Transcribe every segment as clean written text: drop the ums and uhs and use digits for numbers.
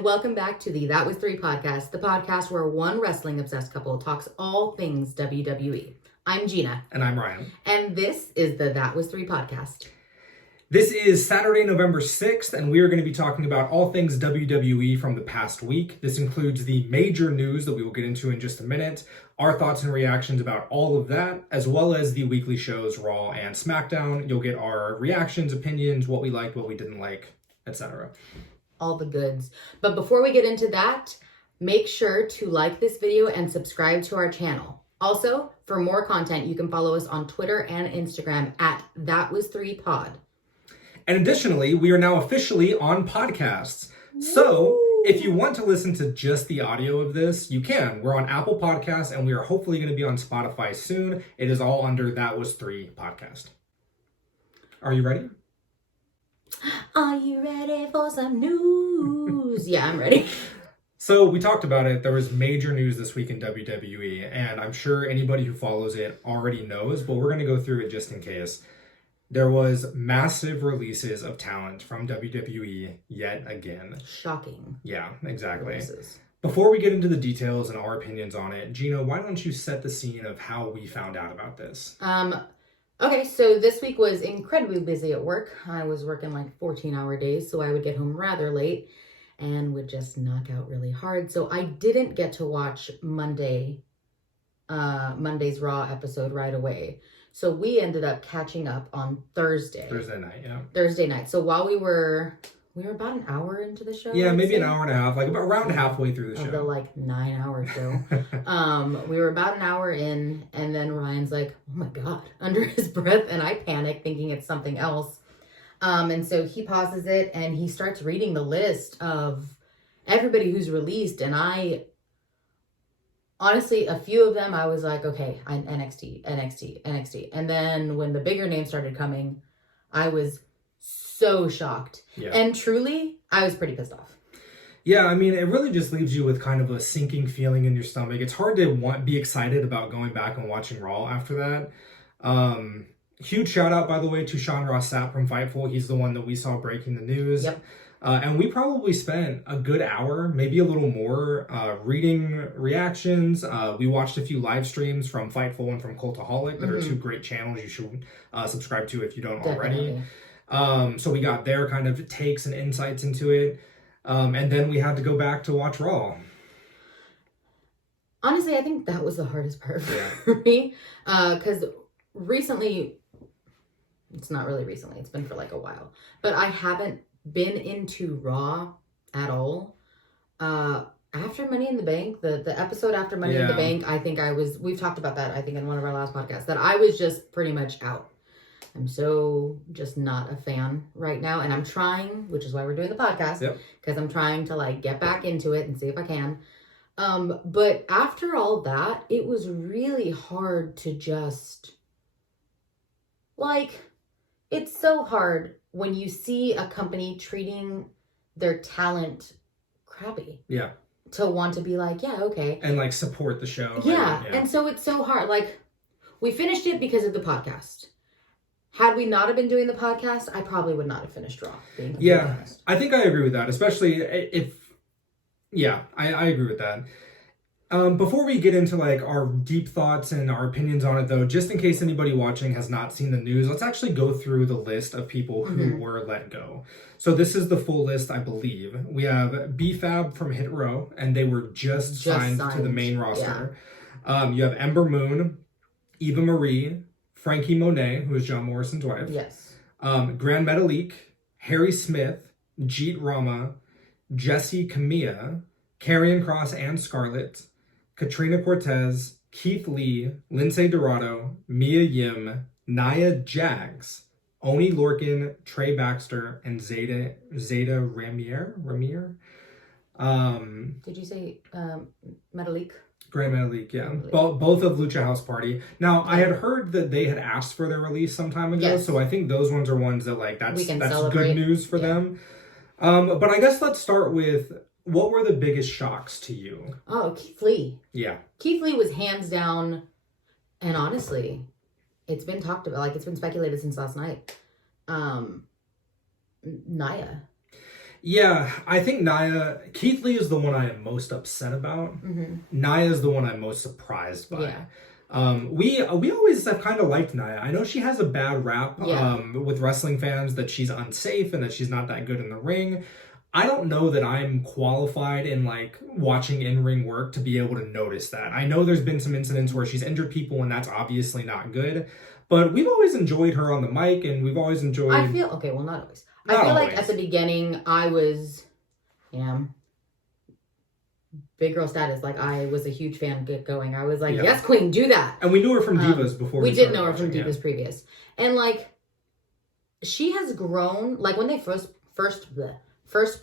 and welcome back to the That Was Three podcast, the podcast where one wrestling-obsessed couple talks all things WWE. I'm Gina. And I'm Ryan. And this is the That Was Three podcast. This is Saturday, November 6th, and we are going to be talking about all things WWE from the past week. This includes the major news that we will get into in just a minute, our thoughts and reactions about all of that, as well as the weekly shows, Raw and Smackdown. You'll get our reactions, opinions, what we liked, what we didn't like, etc. All the goods. But before we get into that, make sure to like this video and subscribe to our channel. Also, for more content, you can follow us on Twitter and Instagram at ThatWas3Pod. And additionally, we are now officially on podcasts. So, if you want to listen to just the audio of this, you can. We're on Apple Podcasts, and we are hopefully going to be on Spotify soon. It is all under That Was Three podcast. Are you ready? Are you ready for some news? Yeah, I'm ready. So we talked about it. There was major news this week in WWE, and I'm sure anybody who follows it already knows, but we're going to go through it just in case. There was massive releases of talent from WWE yet again. Shocking. Yeah, exactly. Releases. Before we get into the details and our opinions on it, Gina, why don't you set the scene of how we found out about this? Okay, so this week was incredibly busy at work. I was working like 14-hour days, so I would get home rather late and would just knock out really hard. So I didn't get to watch Monday's Raw episode right away. So we ended up catching up on Thursday. Thursday night, yeah. Thursday night. So while we were about an hour into the show. Yeah, maybe an hour and a half, like about around halfway through the show. Of the like 9-hour show. We were about an hour in, and then Ryan's like, oh my God, under his breath. And I panic thinking it's something else. And so he pauses it and he starts reading the list of everybody who's released. And honestly, a few of them, I was like, okay, NXT. And then when the bigger names started coming, I was so shocked. Yeah. And truly, I was pretty pissed off. Yeah, I mean, it really just leaves you with kind of a sinking feeling in your stomach. It's hard to be excited about going back and watching Raw after that. Huge shout out, by the way, to Sean Ross Sapp from Fightful. He's the one that we saw breaking the news. Yep. And we probably spent a good hour, maybe a little more, reading reactions. We watched a few live streams from Fightful and from Cultaholic that are two great channels you should subscribe to if you don't already. So we got their kind of takes and insights into it. And then we had to go back to watch Raw. Honestly, I think that was the hardest part for me. Because recently, it's not really recently, it's been for like a while, but I haven't been into Raw at all. After Money in the Bank, the episode after Money in the Bank, I think we've talked about that, I think in one of our last podcasts, that I was just pretty much out. I'm so just not a fan right now. And I'm trying, which is why we're doing the podcast, because I'm trying to like get back into it and see if I can. But after all that, it was really hard to just like, it's so hard when you see a company treating their talent crappy. Yeah. To want to be like, yeah, okay. And like support the show. Yeah. And so it's so hard. Like, we finished it because of the podcast. Had we not have been doing the podcast, I probably would not have finished Raw. Yeah, honest. I think I agree with that, especially if... Yeah, I agree with that. Before we get into like our deep thoughts and our opinions on it, though, just in case anybody watching has not seen the news, let's actually go through the list of people who were let go. So this is the full list, I believe. We have B-Fab from Hit Row, and they were just signed to the main roster. Yeah. You have Ember Moon, Eva Marie, Frankie Monet, who is John Morrison's wife. Yes. Grand Metalik, Harry Smith, Jeet Rama, Jessie Camilla, Karrion Kross and Scarlett, Katrina Cortez, Keith Lee, Lindsay Dorado, Mia Yim, Nia Jax, Oni Lorcan, Trey Baxter, and Zeta Ramier? Did you say Metalik? Grand Metalik, yeah. Both of Lucha House Party. Now, I had heard that they had asked for their release some time ago, so I think those ones are ones that, like, that's good news for them. But I guess let's start with, what were the biggest shocks to you? Oh, Keith Lee. Yeah. Keith Lee was hands down, and honestly, it's been talked about, like, it's been speculated since last night. Nia. Yeah, I think Keith Lee is the one I am most upset about. Nia is the one I'm most surprised by. We always have kind of liked Nia. I know she has a bad rap with wrestling fans, that she's unsafe and that she's not that good in the ring. I don't know that I'm qualified in like watching in-ring work to be able to notice that. I know there's been some incidents where she's injured people and that's obviously not good, but we've always enjoyed her on the mic and we've always enjoyed... I feel, okay, well, not always. I feel like at the beginning, I was, big girl status. Like, I was a huge fan get going. I was like, yes, queen, do that. And we knew her from Divas before. We did know her from Divas previous. And, like, she has grown. Like, when they first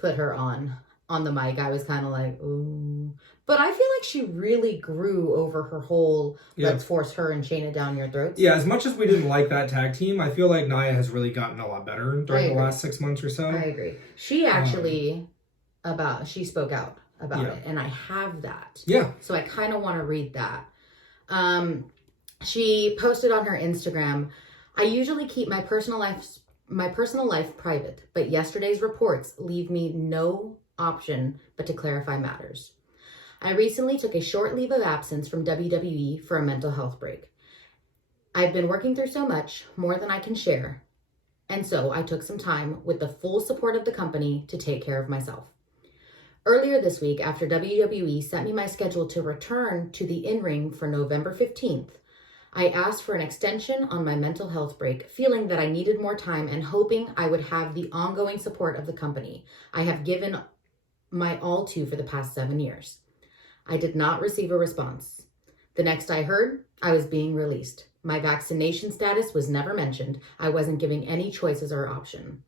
put her on the mic, I was kind of like, ooh. But I feel like she really grew over her whole let's force her and Shayna down your throats. Yeah, as much as we didn't like that tag team, I feel like Nia has really gotten a lot better during the last 6 months or so. I agree. She actually she spoke out about it, and I have that. Yeah. So I kind of want to read that. She posted on her Instagram, I usually keep my personal life private, but yesterday's reports leave me no option but to clarify matters. I recently took a short leave of absence from WWE for a mental health break. I've been working through so much, more than I can share, and so I took some time with the full support of the company to take care of myself. Earlier this week, after WWE sent me my schedule to return to the in-ring for November 15th, I asked for an extension on my mental health break, feeling that I needed more time and hoping I would have the ongoing support of the company I have given my all to for the past 7 years. I did not receive a response. The next I heard, I was being released. My vaccination status was never mentioned. I wasn't giving any choices or option.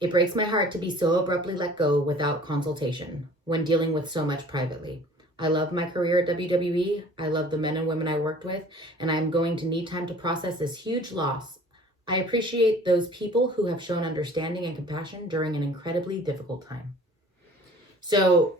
It breaks my heart to be so abruptly let go without consultation when dealing with so much privately. I love my career at WWE. I love the men and women I worked with, and I'm going to need time to process this huge loss. I appreciate those people who have shown understanding and compassion during an incredibly difficult time. So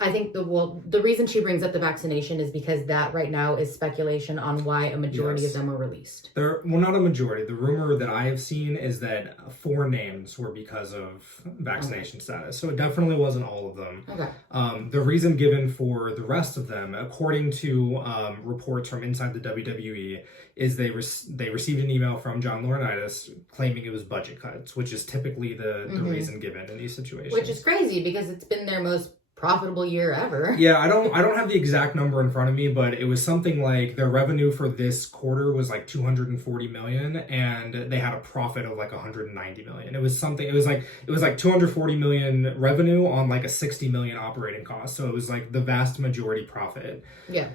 I think the reason she brings up the vaccination is because that right now is speculation on why a majority of them are released. Well, not a majority. The rumor that I have seen is that 4 names were because of vaccination status. So it definitely wasn't all of them. Okay. The reason given for the rest of them, according to reports from inside the WWE, is they received an email from John Laurinaitis claiming it was budget cuts, which is typically the reason given in these situations. Which is crazy because it's been their most profitable year ever. Yeah, I don't have the exact number in front of me, but it was something like their revenue for this quarter was like 240 million and they had a profit of like 190 million. It was like 240 million revenue on like a 60 million operating cost. So it was like the vast majority profit. Yeah.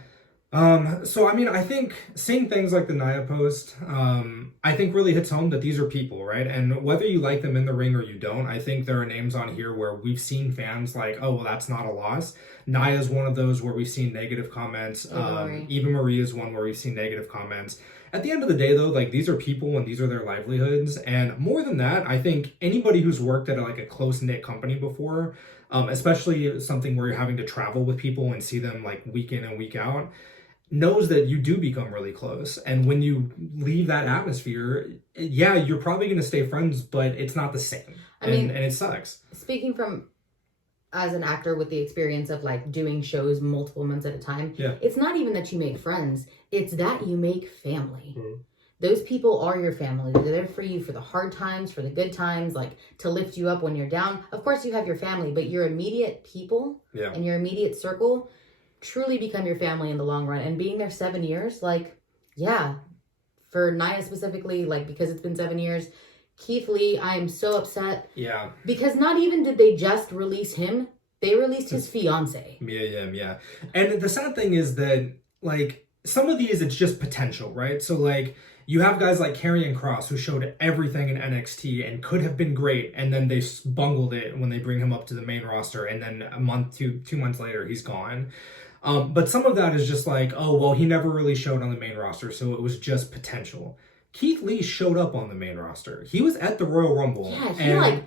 So I mean, I think seeing things like the Nia post, I think really hits home that these are people, right? And whether you like them in the ring or you don't, I think there are names on here where we've seen fans like, oh, well, that's not a loss. Nia is one of those where we've seen negative comments. Eva Marie is one where we've seen negative comments. At the end of the day, though, like these are people and these are their livelihoods. And more than that, I think anybody who's worked at like a close-knit company before, especially something where you're having to travel with people and see them like week in and week out, knows that you do become really close. And when you leave that atmosphere, yeah, you're probably going to stay friends, but it's not the same. And it sucks. Speaking from as an actor with the experience of like doing shows multiple months at a time, it's not even that you make friends, it's that you make family. Those people are your family. They're there for you for the hard times, for the good times, like to lift you up when you're down. Of course you have your family, but your immediate people and your immediate circle truly become your family in the long run. And being there 7 years, like, yeah, for Nia specifically, like, because it's been 7 years, Keith Lee, I am so upset. Yeah. Because not even did they just release him, they released his fiance. Mia Yim, yeah. And the sad thing is that, like, some of these, it's just potential, right? So, like, you have guys like Karrion Kross who showed everything in NXT and could have been great, and then they bungled it when they bring him up to the main roster, and then two months later, he's gone. But some of that is just like, oh, well, he never really showed on the main roster, so it was just potential. Keith Lee showed up on the main roster. He was at the Royal Rumble. Yeah,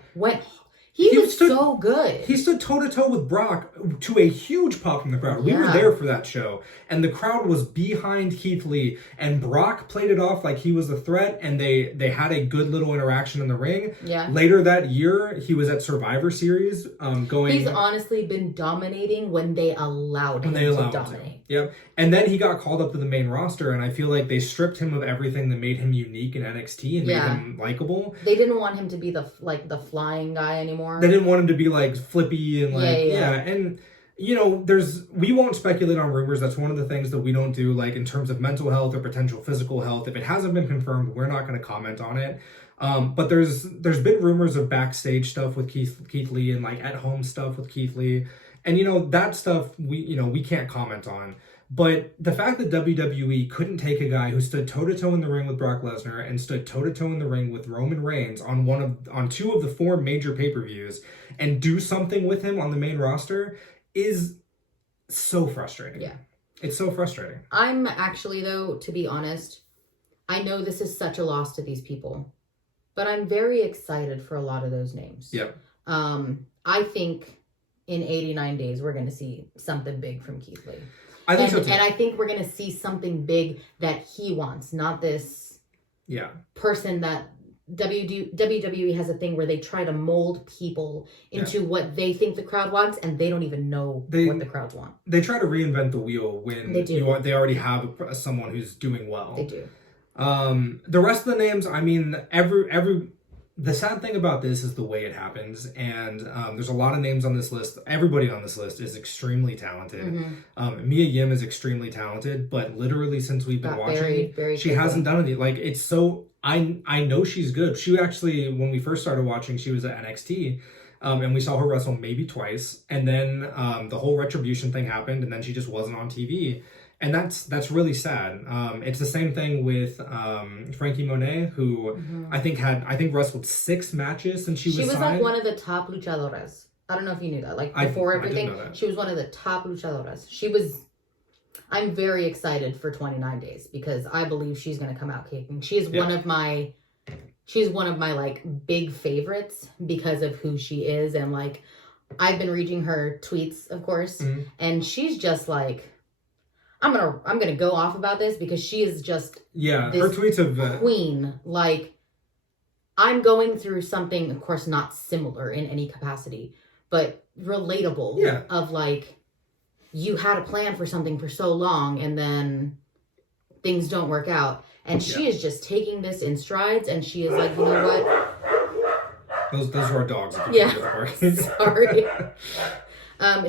he He was so good. He stood toe-to-toe with Brock to a huge pop from the crowd. We were there for that show. And the crowd was behind Keith Lee. And Brock played it off like he was a threat. And they had a good little interaction in the ring. Yeah. Later that year, he was at Survivor Series going... He's honestly been dominating when they allowed him to dominate. Yep. And then he got called up to the main roster. And I feel like they stripped him of everything that made him unique in NXT and made him likable. They didn't want him to be the flying guy anymore. They didn't want him to be like flippy and like and you know we won't speculate on rumors. That's one of the things that we don't do, like in terms of mental health or potential physical health. If it hasn't been confirmed, we're not going to comment on it. But there's been rumors of backstage stuff with Keith Lee and like at home stuff with Keith Lee, and you know that stuff we can't comment on. But the fact that WWE couldn't take a guy who stood toe-to-toe in the ring with Brock Lesnar and stood toe-to-toe in the ring with Roman Reigns on two of the 4 major pay-per-views and do something with him on the main roster is so frustrating. Yeah. It's so frustrating. I'm actually, though, to be honest, I know this is such a loss to these people, but I'm very excited for a lot of those names. Yep. I think in 89 days, we're going to see something big from Keith Lee. I think so too. And I think we're going to see something big that he wants, not this person that WWE has a thing where they try to mold people into what they think the crowd wants, and they don't even know what the crowds want. They try to reinvent the wheel when they already have someone who's doing well. They do. The rest of the names, I mean, the sad thing about this is the way it happens, and there's a lot of names on this list. Everybody on this list is extremely talented. Mm-hmm. Mia Yim is extremely talented, but literally since we've been watching, she hasn't done anything. Like, it's so... I know she's good. She actually, when we first started watching, she was at NXT, and we saw her wrestle maybe twice, and then the whole Retribution thing happened, and then she just wasn't on TV. And that's really sad. It's the same thing with Frankie Monet, who I think wrestled 6 matches since she was signed. She was like one of the top luchadoras. I don't know if you knew that. Like before everything, she was one of the top luchadoras. I'm very excited for 29 days because I believe she's going to come out kicking. She's one of my like big favorites because of who she is, and like I've been reading her tweets, of course, and she's just like, I'm gonna go off about this because she is just her tweets of queen. Like, I'm going through something, of course, not similar in any capacity, but relatable. Yeah. Of like, you had a plan for something for so long, and then things don't work out, and she is just taking this in strides, and she is like, you know what? Those are our dogs. Sorry.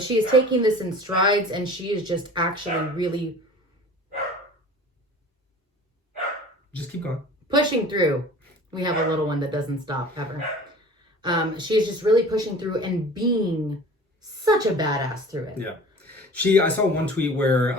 She is taking this in strides, and she is just actually really... Just keep going. Pushing through. We have a little one that doesn't stop, ever. She is just really pushing through and being such a badass through it. Yeah. I saw one tweet where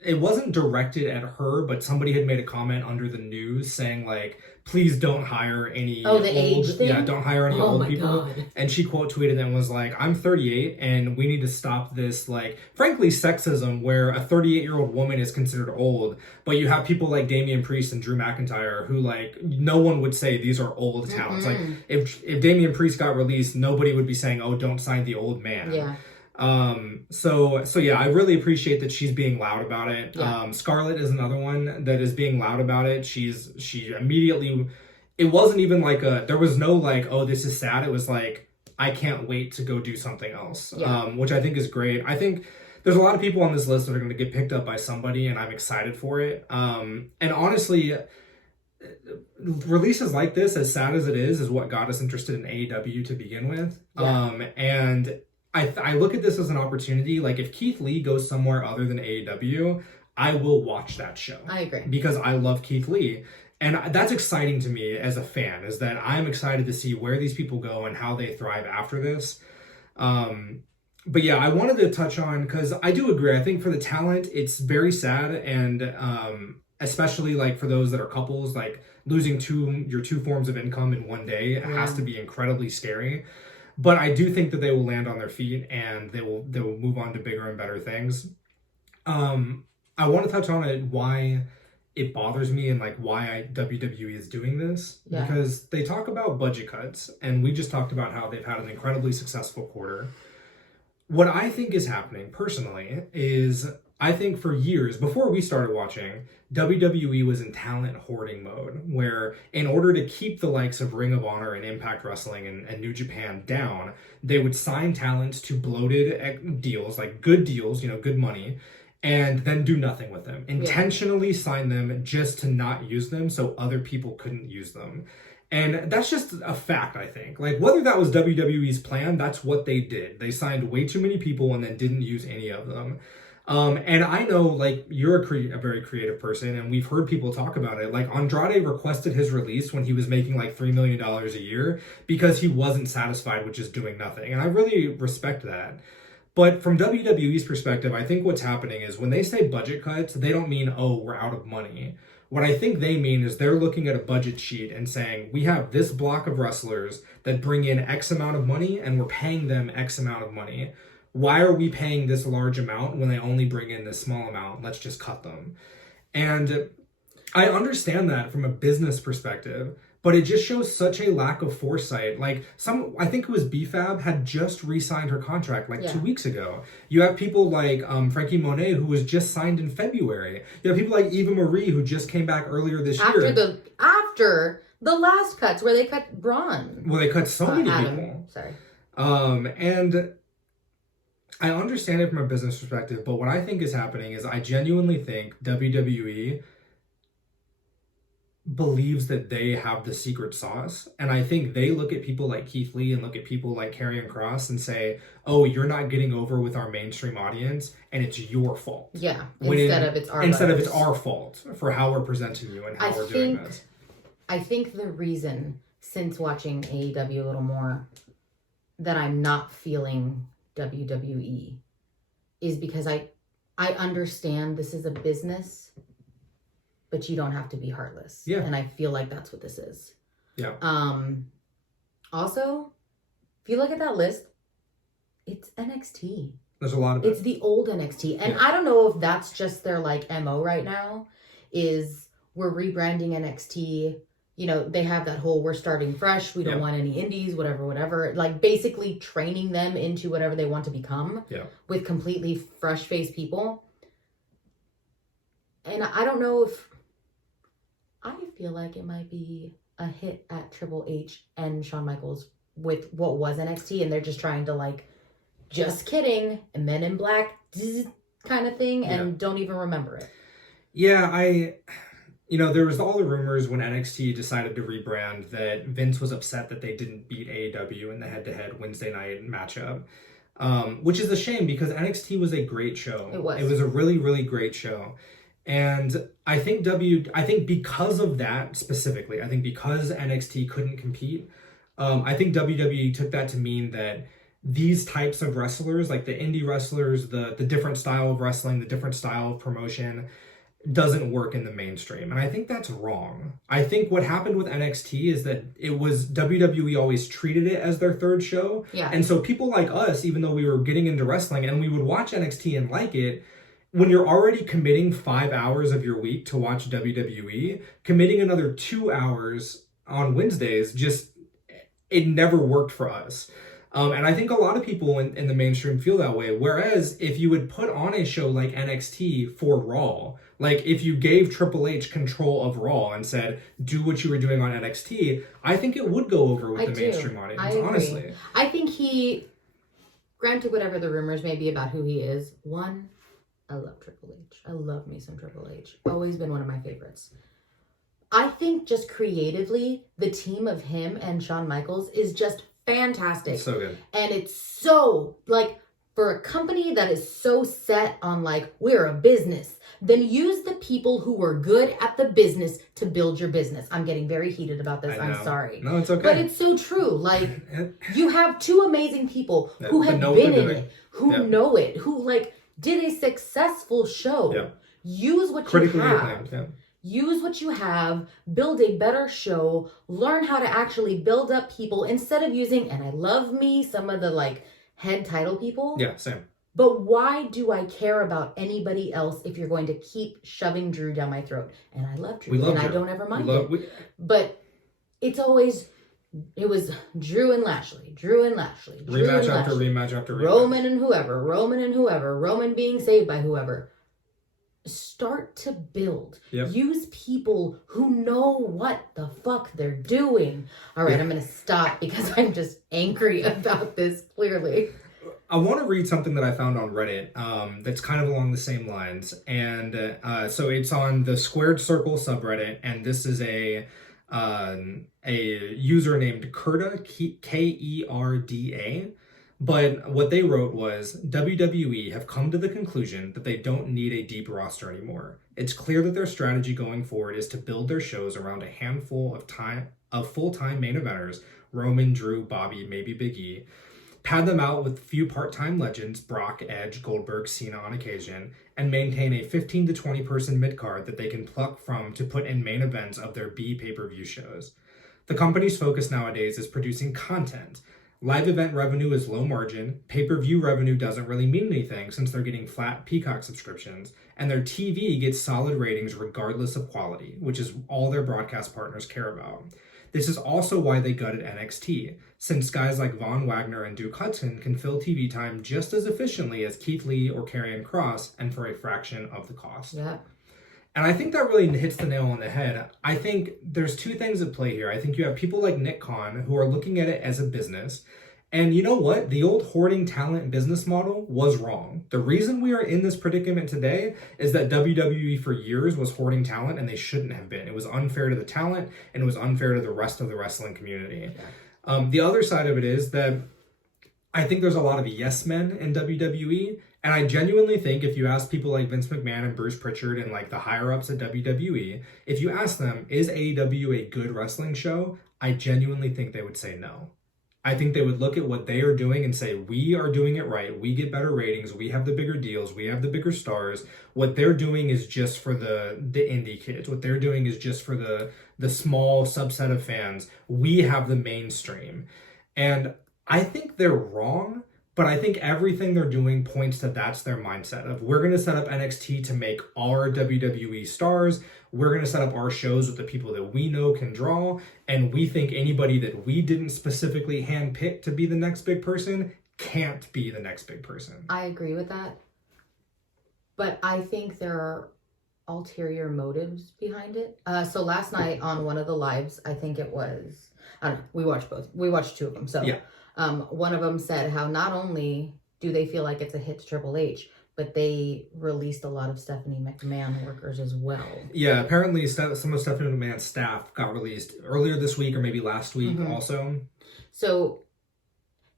it wasn't directed at her, but somebody had made a comment under the news saying, like, please don't hire any age thing? Yeah, don't hire any old people. God. And she quote tweeted and was like, I'm 38 and we need to stop this, like, frankly, sexism where a 38-year-old woman is considered old, but you have people like Damien Priest and Drew McIntyre who, like, no one would say these are old talents. Like, if Damien Priest got released, nobody would be saying, oh, don't sign the old man. Yeah. So yeah, I really appreciate that she's being loud about it. Yeah. Scarlett is another one that is being loud about it. She immediately, it wasn't even like there was no like, oh, this is sad. It was like, I can't wait to go do something else. Yeah. Which I think is great. I think there's a lot of people on this list that are going to get picked up by somebody, and I'm excited for it. And honestly, releases like this, as sad as it is what got us interested in AEW to begin with. Yeah. And I look at this as an opportunity. Like, if Keith Lee goes somewhere other than AEW, I will watch that show. I agree. Because I love Keith Lee. And that's exciting to me as a fan, is that I'm excited to see where these people go and how they thrive after this. But yeah, I wanted to touch on, because I do agree. I think for the talent, it's very sad. And especially like for those that are couples, like losing your two forms of income in one day has to be incredibly scary. But I do think that they will land on their feet and they will move on to bigger and better things. I want to touch on it, why it bothers me and like why WWE is doing this. Yeah. Because they talk about budget cuts, and we just talked about how they've had an incredibly successful quarter. What I think is happening personally is, I think for years before we started watching, WWE was in talent hoarding mode, where in order to keep the likes of Ring of Honor and Impact Wrestling and New Japan down, they would sign talents to bloated deals, like good deals, good money, and then do nothing with them. Intentionally sign them just to not use them so other people couldn't use them. And that's just a fact, I think. Like, whether that was WWE's plan, that's what they did. They signed way too many people and then didn't use any of them. And I know, like, you're a very creative person, and we've heard people talk about it. Like, Andrade requested his release when he was making, like, $3 million a year because he wasn't satisfied with just doing nothing. And I really respect that. But from WWE's perspective, I think what's happening is when they say budget cuts, they don't mean, oh, we're out of money. What I think they mean is they're looking at a budget sheet and saying, we have this block of wrestlers that bring in X amount of money, and we're paying them X amount of money. Why are we paying this large amount when they only bring in this small amount? Let's just cut them. And I understand that from a business perspective, but it just shows such a lack of foresight. Like, I think it was BFAB had just re-signed her contract 2 weeks ago. You have people like Frankie Monet, who was just signed in February. You have people like Eva Marie, who just came back earlier this year. After the last cuts, where they cut Braun. Well, they cut so many Adam. people. Sorry. And I understand it from a business perspective, but what I think is happening is I genuinely think WWE believes that they have the secret sauce. And I think they look at people like Keith Lee and look at people like Karrion Kross and say, oh, you're not getting over with our mainstream audience, and it's your fault. Yeah, instead of it's our fault for how we're presenting you and how we're doing this. I think the reason, since watching AEW a little more, that I'm not feeling WWE is because I understand this is a business, but you don't have to be heartless. Yeah. And I feel like that's what this is. Yeah. Also, if you look at that list, it's NXT. There's a lot of it. It's the old NXT. And I don't know if that's just their MO right now, is we're rebranding NXT. They have that whole, we're starting fresh. We don't want any indies, whatever. Like, basically training them into whatever they want to become with completely fresh-faced people. And I don't know if... I feel like it might be a hit at Triple H and Shawn Michaels with what was NXT, and they're just trying to, just kidding, and Men in Black kind of thing, and don't even remember it. Yeah, there was all the rumors when NXT decided to rebrand that Vince was upset that they didn't beat AEW in the head-to-head Wednesday night matchup, which is a shame because NXT was a great show. It was. It was a really, really great show. And I think because of that specifically, I think because NXT couldn't compete, I think WWE took that to mean that these types of wrestlers, like the indie wrestlers, the different style of wrestling, the different style of promotion, doesn't work in the mainstream. And I think that's wrong. I think what happened with NXT is that it was WWE always treated it as their third show. Yeah. And so people like us, even though we were getting into wrestling and we would watch NXT and like it, when you're already committing 5 hours of your week to watch WWE, committing another 2 hours on Wednesdays, it never worked for us. And I think a lot of people in the mainstream feel that way. Whereas if you would put on a show like NXT for Raw, like if you gave Triple H control of Raw and said, do what you were doing on NXT, I think it would go over with the mainstream audience, honestly. I think granted whatever the rumors may be about who he is, I love Triple H. I love me some Triple H. Always been one of my favorites. I think just creatively, the team of him and Shawn Michaels is just fantastic. It's so good. And it's so, for a company that is so set on, we're a business, then use the people who are good at the business to build your business. I'm getting very heated about this. I'm sorry. No, it's okay. But it's so true. You have two amazing people who have been in it, who know it, who, did a successful show. Yeah. Use what Critically you have. acclaimed, yeah. Use what you have. Build a better show. Learn how to actually build up people instead of using, and I love me some of the head title people. Yeah, same. But why do I care about anybody else if you're going to keep shoving Drew down my throat? And I love Drew, and Drew. I don't ever mind it. But it was Drew and Lashley, rematch after rematch after rematch. Roman and whoever, Roman being saved by whoever. Start to build. Yep. Use people who know what the fuck they're doing. All right, I'm going to stop because I'm just angry about this, clearly. I want to read something that I found on Reddit that's kind of along the same lines. And so it's on the Squared Circle subreddit, and this is a user named Kerda, Kerda. But what they wrote was, WWE have come to the conclusion that they don't need a deep roster anymore. It's clear that their strategy going forward is to build their shows around a handful of full-time main eventers, Roman, Drew, Bobby, maybe Big E, pad them out with a few part-time legends, Brock, Edge, Goldberg, Cena on occasion, and maintain a 15 to 20 person mid-card that they can pluck from to put in main events of their B pay-per-view shows. The company's focus nowadays is producing content. Live event revenue is low margin, pay-per-view revenue doesn't really mean anything since they're getting flat Peacock subscriptions, and their TV gets solid ratings regardless of quality, which is all their broadcast partners care about. This is also why they gutted NXT, since guys like Von Wagner and Duke Hudson can fill TV time just as efficiently as Keith Lee or Karrion Kross, and for a fraction of the cost. Yeah. And I think that really hits the nail on the head. I think there's two things at play here. I think you have people like Nick Khan who are looking at it as a business. And you know what? The old hoarding talent business model was wrong. The reason we are in this predicament today is that WWE for years was hoarding talent, and they shouldn't have been. It was unfair to the talent, and it was unfair to the rest of the wrestling community. Yeah. The other side of it is that I think there's a lot of yes men in WWE. And I genuinely think if you ask people like Vince McMahon and Bruce Pritchard and like the higher ups at WWE, if you ask them, is AEW a good wrestling show? I genuinely think they would say no. I think they would look at what they are doing and say, we are doing it right. We get better ratings. We have the bigger deals. We have the bigger stars. What they're doing is just for the indie kids. What they're doing is just for the small subset of fans. We have the mainstream. And I think they're wrong. But I think everything they're doing points to that's their mindset of we're going to set up NXT to make our WWE stars. We're going to set up our shows with the people that we know can draw. And we think anybody that we didn't specifically handpick to be the next big person can't be the next big person. I agree with that. But I think there are ulterior motives behind it. So last night on one of the lives, I think it was, I don't know, we watched both. We watched two of them. So yeah. One of them said how not only do they feel like it's a hit to Triple H, but they released a lot of Stephanie McMahon workers as well. Yeah, apparently some of Stephanie McMahon's staff got released earlier this week or maybe last week also. So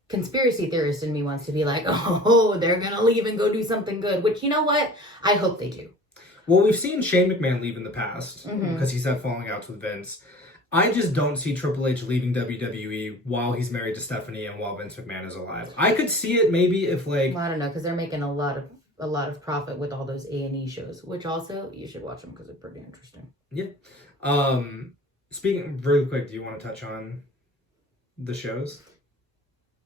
conspiracy theorist in me wants to be like, oh, they're going to leave and go do something good, which you know what? I hope they do. Well, we've seen Shane McMahon leave in the past because he's had falling outs with Vince. I just don't see Triple H leaving WWE while he's married to Stephanie and while Vince McMahon is alive. I could see it maybe if like... Well, I don't know, because they're making a lot of profit with all those A&E shows, which also you should watch them because they're pretty interesting. Yeah. Speaking really quick, do you want to touch on the shows?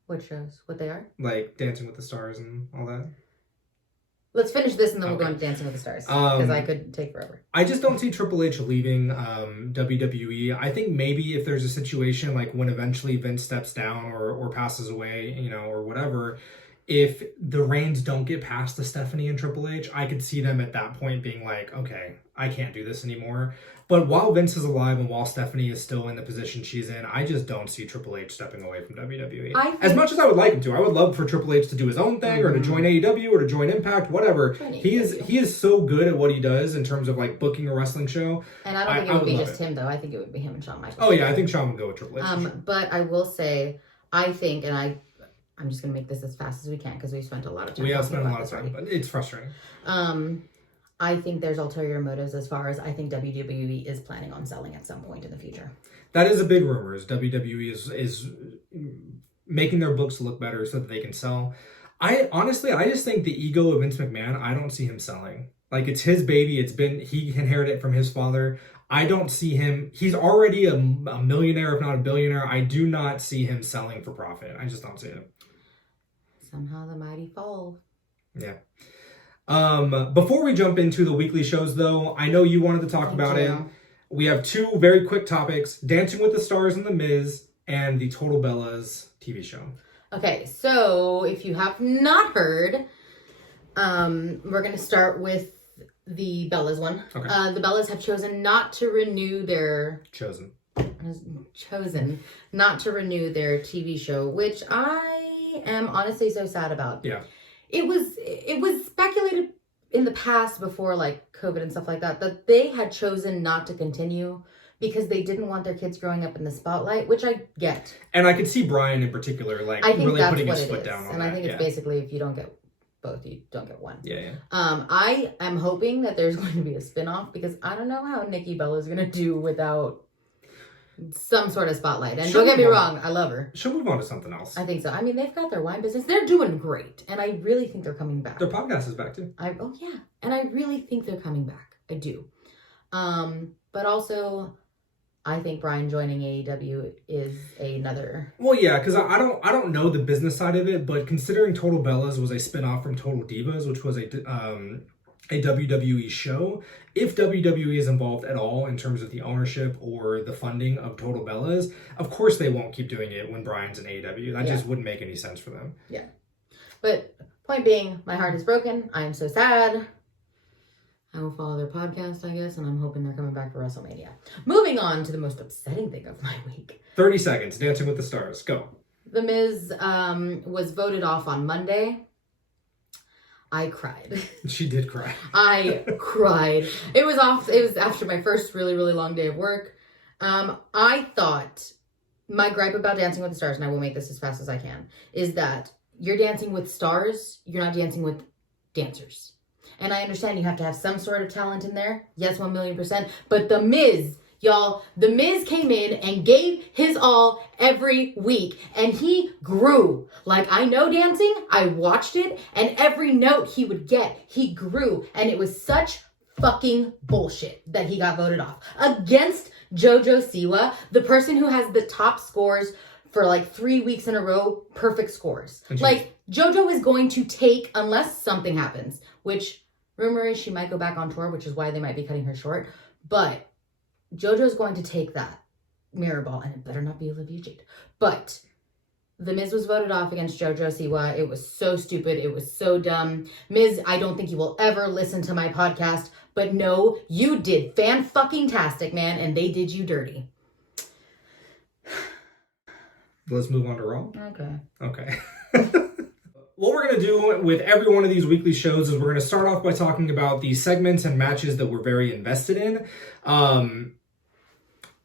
What shows? What they are? Like Dancing with the Stars and all that? Let's finish this and then we'll go into Dancing with the Stars. Because I could take forever. I just don't see Triple H leaving WWE. I think maybe if there's a situation like when eventually Vince steps down or passes away, you know, or whatever, if the reins don't get past the Stephanie and Triple H, I could see them at that point being like, okay, I can't do this anymore. But while Vince is alive and while Stephanie is still in the position she's in, I just don't see Triple H stepping away from WWE. As much as I would like him to. I would love for Triple H to do his own thing or to join AEW or to join Impact, whatever. He is so good at what he does in terms of like booking a wrestling show. And I don't think it would be just him though. I think it would be him and Shawn Michaels. Oh yeah, I think Shawn would go with Triple H. But I will say, I think, and I'm just going to make this as fast as we can because we've spent a lot of time. We have spent a lot of time, but it's frustrating. I think there's ulterior motives as far as I think WWE is planning on selling at some point in the future. That is a big rumor. Is WWE is making their books look better so that they can sell. I just think the ego of Vince McMahon, I don't see him selling. Like it's his baby. He inherited it from his father. I don't see him. He's already a millionaire, if not a billionaire. I do not see him selling for profit. I just don't see it. Somehow the mighty fall. Yeah. Before we jump into the weekly shows, though, I know you wanted to talk about it. We have two very quick topics: Dancing with the Stars and The Miz, and the Total Bellas TV show. Okay, so if you have not heard, we're going to start with the Bellas one. Okay. The Bellas have chosen not to renew their... Chosen not to renew their TV show, which I am honestly so sad about. Yeah. It was speculated in the past before, like, COVID and stuff like that, that they had chosen not to continue because they didn't want their kids growing up in the spotlight, which I get. And I could see Brian in particular, like, really putting his foot down on that. And I think it's basically, if you don't get both, you don't get one. Yeah. I am hoping that there's going to be a spinoff because I don't know how Nikki Bella is going to do without some sort of spotlight. And don't get me wrong, I love her. She'll move on to something else. I think so. I mean, they've got their wine business. They're doing great. And I really think they're coming back. Their podcast is back too. Oh, yeah. And I really think they're coming back. I do. But also, I think Brian joining AEW is another... Well, yeah, because I don't know the business side of it, but considering Total Bellas was a spinoff from Total Divas, which was a WWE show, if WWE is involved at all in terms of the ownership or the funding of Total Bellas, of course they won't keep doing it when Brian's in AEW. That just wouldn't make any sense for them. Yeah. But point being, my heart is broken. I am so sad. I will follow their podcast, I guess, and I'm hoping they're coming back for WrestleMania. Moving on to the most upsetting thing of my week. 30 seconds. Dancing with the Stars. Go. The Miz was voted off on Monday. I cried. She did cry. I cried. It was after my first really, really long day of work. I thought my gripe about Dancing with the Stars, and I will make this as fast as I can, is that you're dancing with stars, you're not dancing with dancers. And I understand you have to have some sort of talent in there. Yes, 1,000,000%. But The Miz, y'all, The Miz came in and gave his all every week. And he grew. Like, I know dancing. I watched it. And every note he would get, he grew. And it was such fucking bullshit that he got voted off. Against JoJo Siwa, the person who has the top scores for like 3 weeks in a row, perfect scores. Like, JoJo is going to take, unless something happens, which rumor is she might go back on tour, which is why they might be cutting her short. But JoJo's going to take that mirror ball, and it better not be Olivia Jade. But The Miz was voted off against JoJo Siwa. It was so stupid. It was so dumb. Miz, I don't think you will ever listen to my podcast, but no, you did fan-fucking-tastic, man, and they did you dirty. Let's move on to Raw. Okay. What we're going to do with every one of these weekly shows is we're going to start off by talking about the segments and matches that we're very invested in.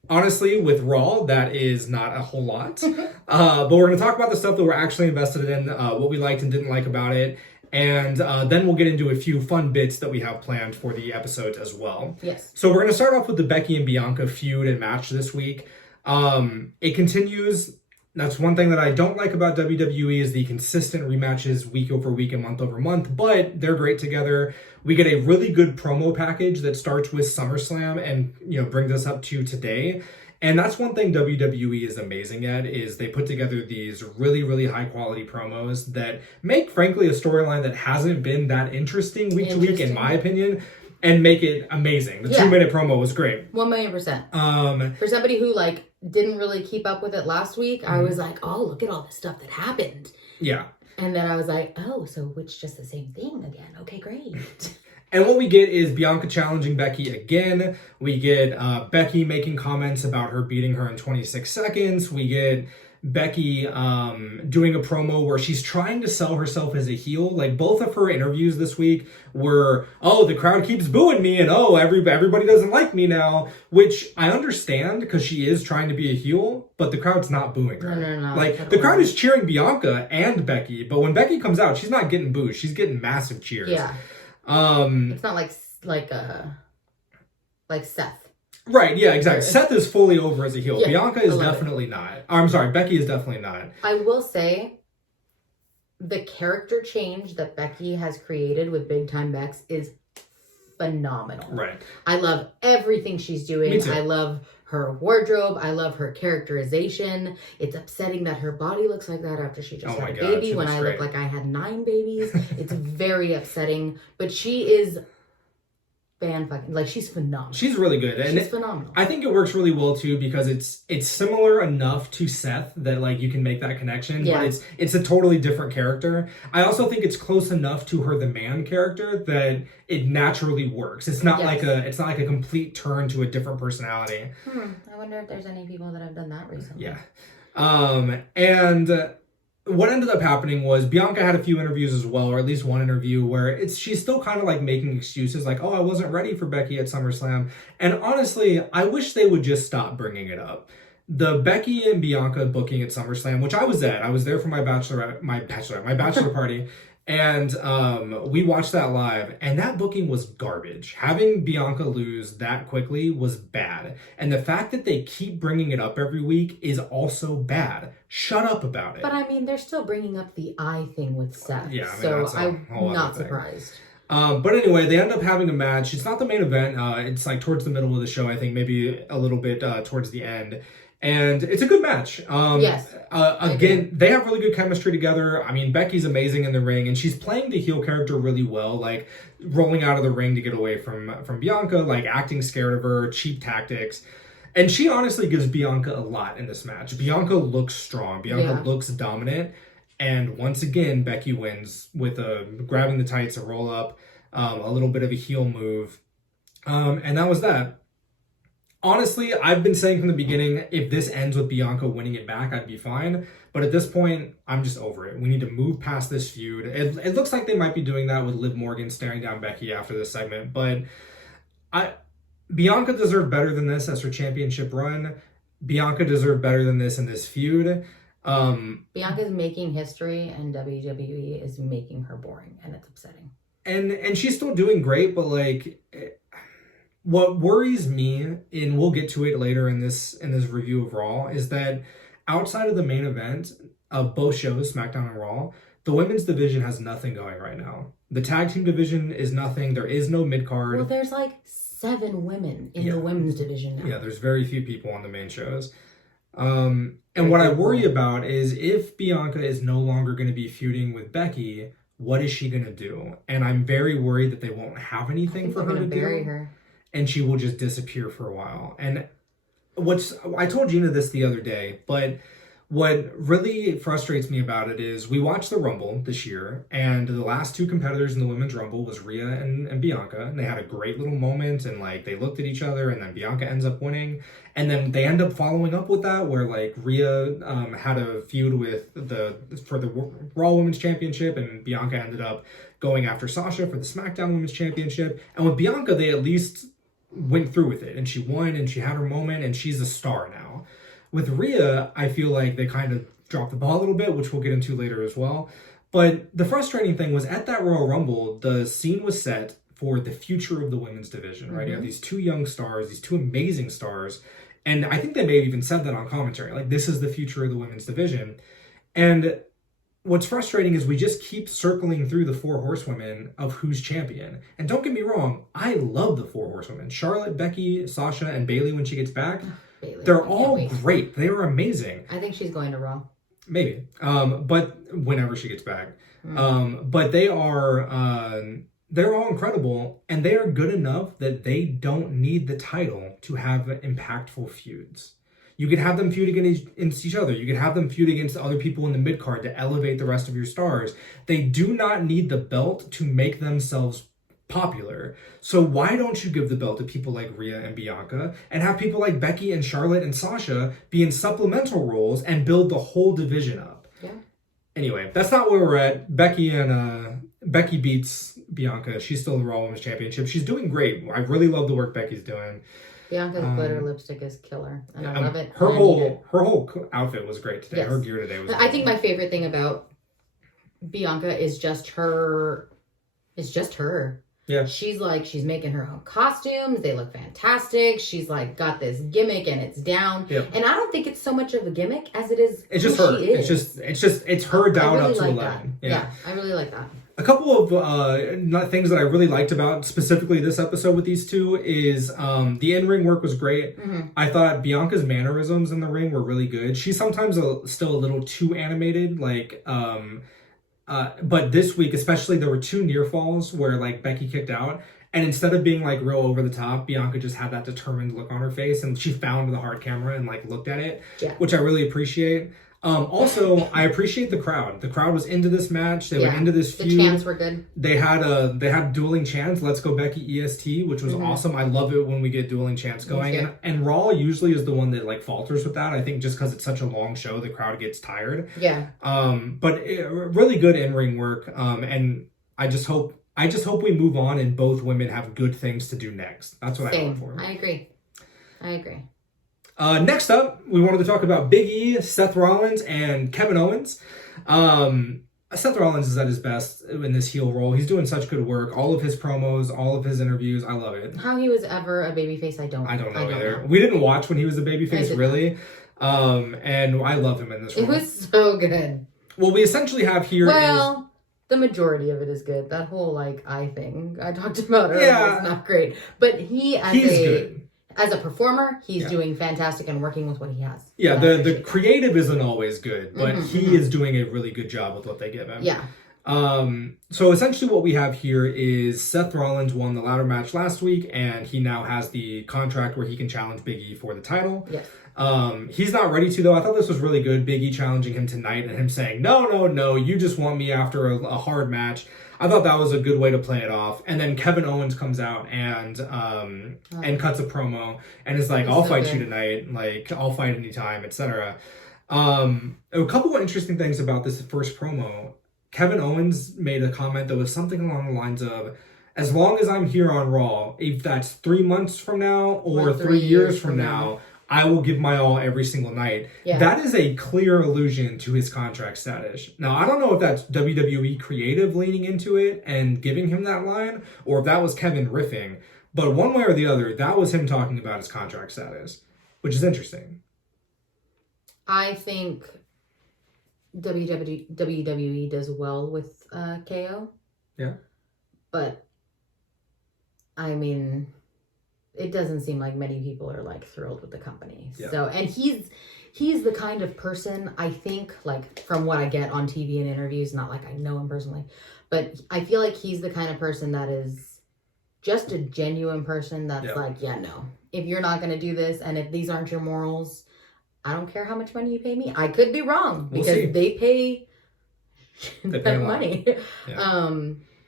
Honestly, with Raw, that is not a whole lot. But we're going to talk about the stuff that we're actually invested in, what we liked and didn't like about it. And then we'll get into a few fun bits that we have planned for the episodes as well. Yes. So we're going to start off with the Becky and Bianca feud and match this week. It continues. That's one thing that I don't like about WWE is the consistent rematches week over week and month over month, but they're great together. We get a really good promo package that starts with SummerSlam and, brings us up to today. And that's one thing WWE is amazing at is they put together these really, really high quality promos that make, frankly, a storyline that hasn't been that interesting week to week, in my opinion, and make it amazing. The 2-minute promo was great. 1,000,000%. For somebody who, didn't really keep up with it last week, I was like, oh, look at all the stuff that happened. Yeah. And then I was like, oh, so it's just the same thing again. Okay, great. And what we get is Bianca challenging Becky again. We get Becky making comments about her beating her in 26 seconds. We get Becky doing a promo where she's trying to sell herself as a heel. Like, both of her interviews this week were, oh, the crowd keeps booing me, and oh, everybody doesn't like me now, which I understand because she is trying to be a heel, but the crowd's not booing her. No. Like, the crowd is cheering Bianca and Becky, but when Becky comes out, she's not getting boos. She's getting massive cheers. Yeah. It's not like Seth. Right, yeah, exactly. Seth is fully over as a heel. Yeah, Bianca is definitely not. I'm sorry, Becky is definitely not. I will say, the character change that Becky has created with Big Time Bex is phenomenal. Right. I love everything she's doing. Me too. I love her wardrobe. I love her characterization. It's upsetting that her body looks like that after she just had a baby when I look like I had 9 babies. It's very upsetting. But she is she's phenomenal. She's really good. And she's phenomenal. I think it works really well too because it's similar enough to Seth that like you can make that connection, but it's a totally different character. I also think it's close enough to her the man character that it naturally works. It's not like a complete turn to a different personality. I wonder if there's any people that have done that recently. Yeah. And what ended up happening was Bianca had a few interviews as well, or at least one interview where she's still kind of like making excuses like, oh, I wasn't ready for Becky at SummerSlam. And honestly, I wish they would just stop bringing it up. The Becky and Bianca booking at SummerSlam, which I was there for my bachelor party. And we watched that live, and that booking was garbage. Having Bianca lose that quickly was bad. And the fact that they keep bringing it up every week is also bad. Shut up about it. But I mean, they're still bringing up the eye thing with Seth. Yeah, I mean, so I'm not surprised. But anyway, they end up having a match. It's not the main event. It's like towards the middle of the show, I think, maybe a little bit towards the end. And it's a good match. Yes. Again, they have really good chemistry together. I mean, Becky's amazing in the ring, and she's playing the heel character really well, like rolling out of the ring to get away from Bianca, like acting scared of her, cheap tactics. And she honestly gives Bianca a lot in this match. Bianca looks strong. Bianca looks dominant. And once again, Becky wins with grabbing the tights, a roll up, a little bit of a heel move. And that was that. Honestly, I've been saying from the beginning, if this ends with Bianca winning it back, I'd be fine. But at this point, I'm just over it. We need to move past this feud. It looks like they might be doing that with Liv Morgan staring down Becky after this segment. But Bianca deserved better than this as her championship run. Bianca deserved better than this in this feud. Bianca's making history, and WWE is making her boring, and it's upsetting. And she's still doing great, but like... What worries me, and we'll get to it later in this review of Raw, is that outside of the main event of both shows, SmackDown and Raw, the women's division has nothing going right now. The tag team division is nothing. There is no mid-card. Well, there's like 7 women in the women's division now. Yeah, there's very few people on the main shows. And what I worry about is if Bianca is no longer going to be feuding with Becky, what is she going to do? And I'm very worried that they won't have anything for her to bury do. Her. And she will just disappear for a while. And I told Gina this the other day, but what really frustrates me about it is we watched the Rumble this year, and the last 2 competitors in the Women's Rumble was Rhea and Bianca, and they had a great little moment, and like they looked at each other, and then Bianca ends up winning, and then they end up following up with that, where like Rhea had a feud for the Raw Women's Championship, and Bianca ended up going after Sasha for the SmackDown Women's Championship, and with Bianca they at least went through with it, and she won, and she had her moment, and she's a star now. With Rhea, I feel like they kind of dropped the ball a little bit, which we'll get into later as well. But the frustrating thing was at that Royal Rumble, the scene was set for the future of the women's division, right? You have these 2 young stars, these 2 amazing stars, and I think they may have even said that on commentary, like this is the future of the women's division. And what's frustrating is we just keep circling through the 4 horsewomen of who's champion. And don't get me wrong, I love the 4 horsewomen. Charlotte, Becky, Sasha, and Bayley when she gets back. Bayley, they're all great. They were amazing. I think she's going to Raw. Maybe. But whenever she gets back. But they are they're all incredible, and they are good enough that they don't need the title to have impactful feuds. You could have them feud against each other. You could have them feud against other people in the mid-card to elevate the rest of your stars. They do not need the belt to make themselves popular. So why don't you give the belt to people like Rhea and Bianca and have people like Becky and Charlotte and Sasha be in supplemental roles and build the whole division up? Yeah. Anyway, that's not where we're at. Becky beats Bianca. She's still the Raw Women's Championship. She's doing great. I really love the work Becky's doing. Bianca's glitter lipstick is killer, and I love it. Her whole outfit was great today. Yes. Her gear today was I think my favorite thing about Bianca is just her. It's just her. Yeah. She's making her own costumes. They look fantastic. She's like got this gimmick and it's down. Yeah. And I don't think it's so much of a gimmick as it is. It's just her. It's her dialed up to 11. Yeah, I really like that. A couple of things that I really liked about specifically this episode with these two is the in-ring work was great. Mm-hmm. I thought Bianca's mannerisms in the ring were really good. She's sometimes still a little too animated, but this week especially there were 2 near falls where like Becky kicked out, and instead of being like real over the top, Bianca just had that determined look on her face, and she found the hard camera and like looked at it, which I really appreciate. Also, I appreciate the crowd. The crowd was into this match. They were into this feud. The chants were good. They had dueling chants. Let's go Becky EST, which was awesome. I love it when we get dueling chants going. And Raw usually is the one that like falters with that. I think just because it's such a long show, the crowd gets tired. Yeah. But really good in-ring work. And I just hope we move on and both women have good things to do next. That's what I hope for. I agree. Next up, we wanted to talk about Big E, Seth Rollins, and Kevin Owens. Seth Rollins is at his best in this heel role. He's doing such good work. All of his promos, all of his interviews, I love it. How he was ever a babyface, I don't know either. We didn't watch when he was a babyface, really. And I love him in this role. It was so good. What we essentially have here the majority of it is good. That whole eye thing I talked about earlier is not great. But he's good. As a performer, he's doing fantastic and working with what he has. Yeah, the creative isn't always good, but he is doing a really good job with what they give him. Yeah. So essentially what we have here is Seth Rollins won the ladder match last week, and he now has the contract where he can challenge Big E for the title. Yes. He's not ready to, though. I thought this was really good. Big E challenging him tonight and him saying, no, you just want me after a hard match. I thought that was a good way to play it off. And then Kevin Owens comes out and cuts a promo and is like, I'll fight you tonight. Like, I'll fight anytime, etc. A couple of interesting things about this first promo. Kevin Owens made a comment that was something along the lines of, as long as I'm here on Raw, if that's 3 months from now or 3 years from now, I will give my all every single night. Yeah. That is a clear allusion to his contract status. Now, I don't know if that's WWE creative leaning into it and giving him that line, or if that was Kevin riffing. But one way or the other, that was him talking about his contract status, which is interesting. I think WWE does well with KO. Yeah. But, I mean, it doesn't seem like many people are thrilled with the company. Yeah. So, and he's the kind of person, I think, from what I get on TV and interviews, not like I know him personally, but I feel like he's the kind of person that is just a genuine person that's no, if you're not going to do this and if these aren't your morals, I don't care how much money you pay me. I could be wrong because they pay that money. Yeah.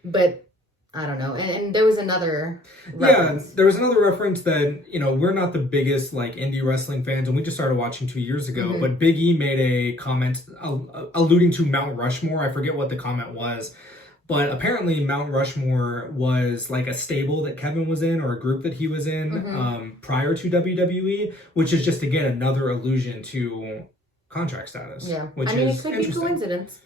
But I don't know. And there was another reference. Yeah, there was another reference that, we're not the biggest indie wrestling fans, and we just started watching 2 years ago, but Big E made a comment alluding to Mount Rushmore. I forget what the comment was, but apparently Mount Rushmore was a stable that Kevin was in, or a group that he was in prior to WWE, which is just, again, another allusion to contract status. Yeah. It could be coincidence.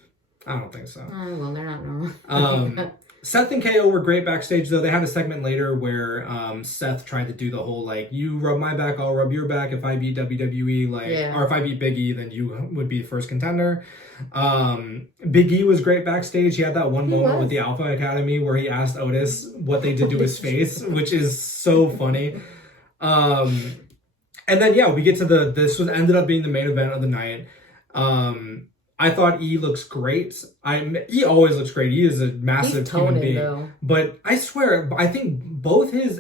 I don't think so. Well, they're not normal. Seth and KO were great backstage, though. They had a segment later where Seth tried to do the whole, you rub my back, I'll rub your back. If I beat WWE, or if I beat Big E, then you would be the first contender. Big E was great backstage. He had that one moment with the Alpha Academy where he asked Otis what they did to his face, which is so funny. And then, we get to this ended up being the main event of the night. I thought E looks great. E always looks great. E is a massive human being. Though. But I swear, I think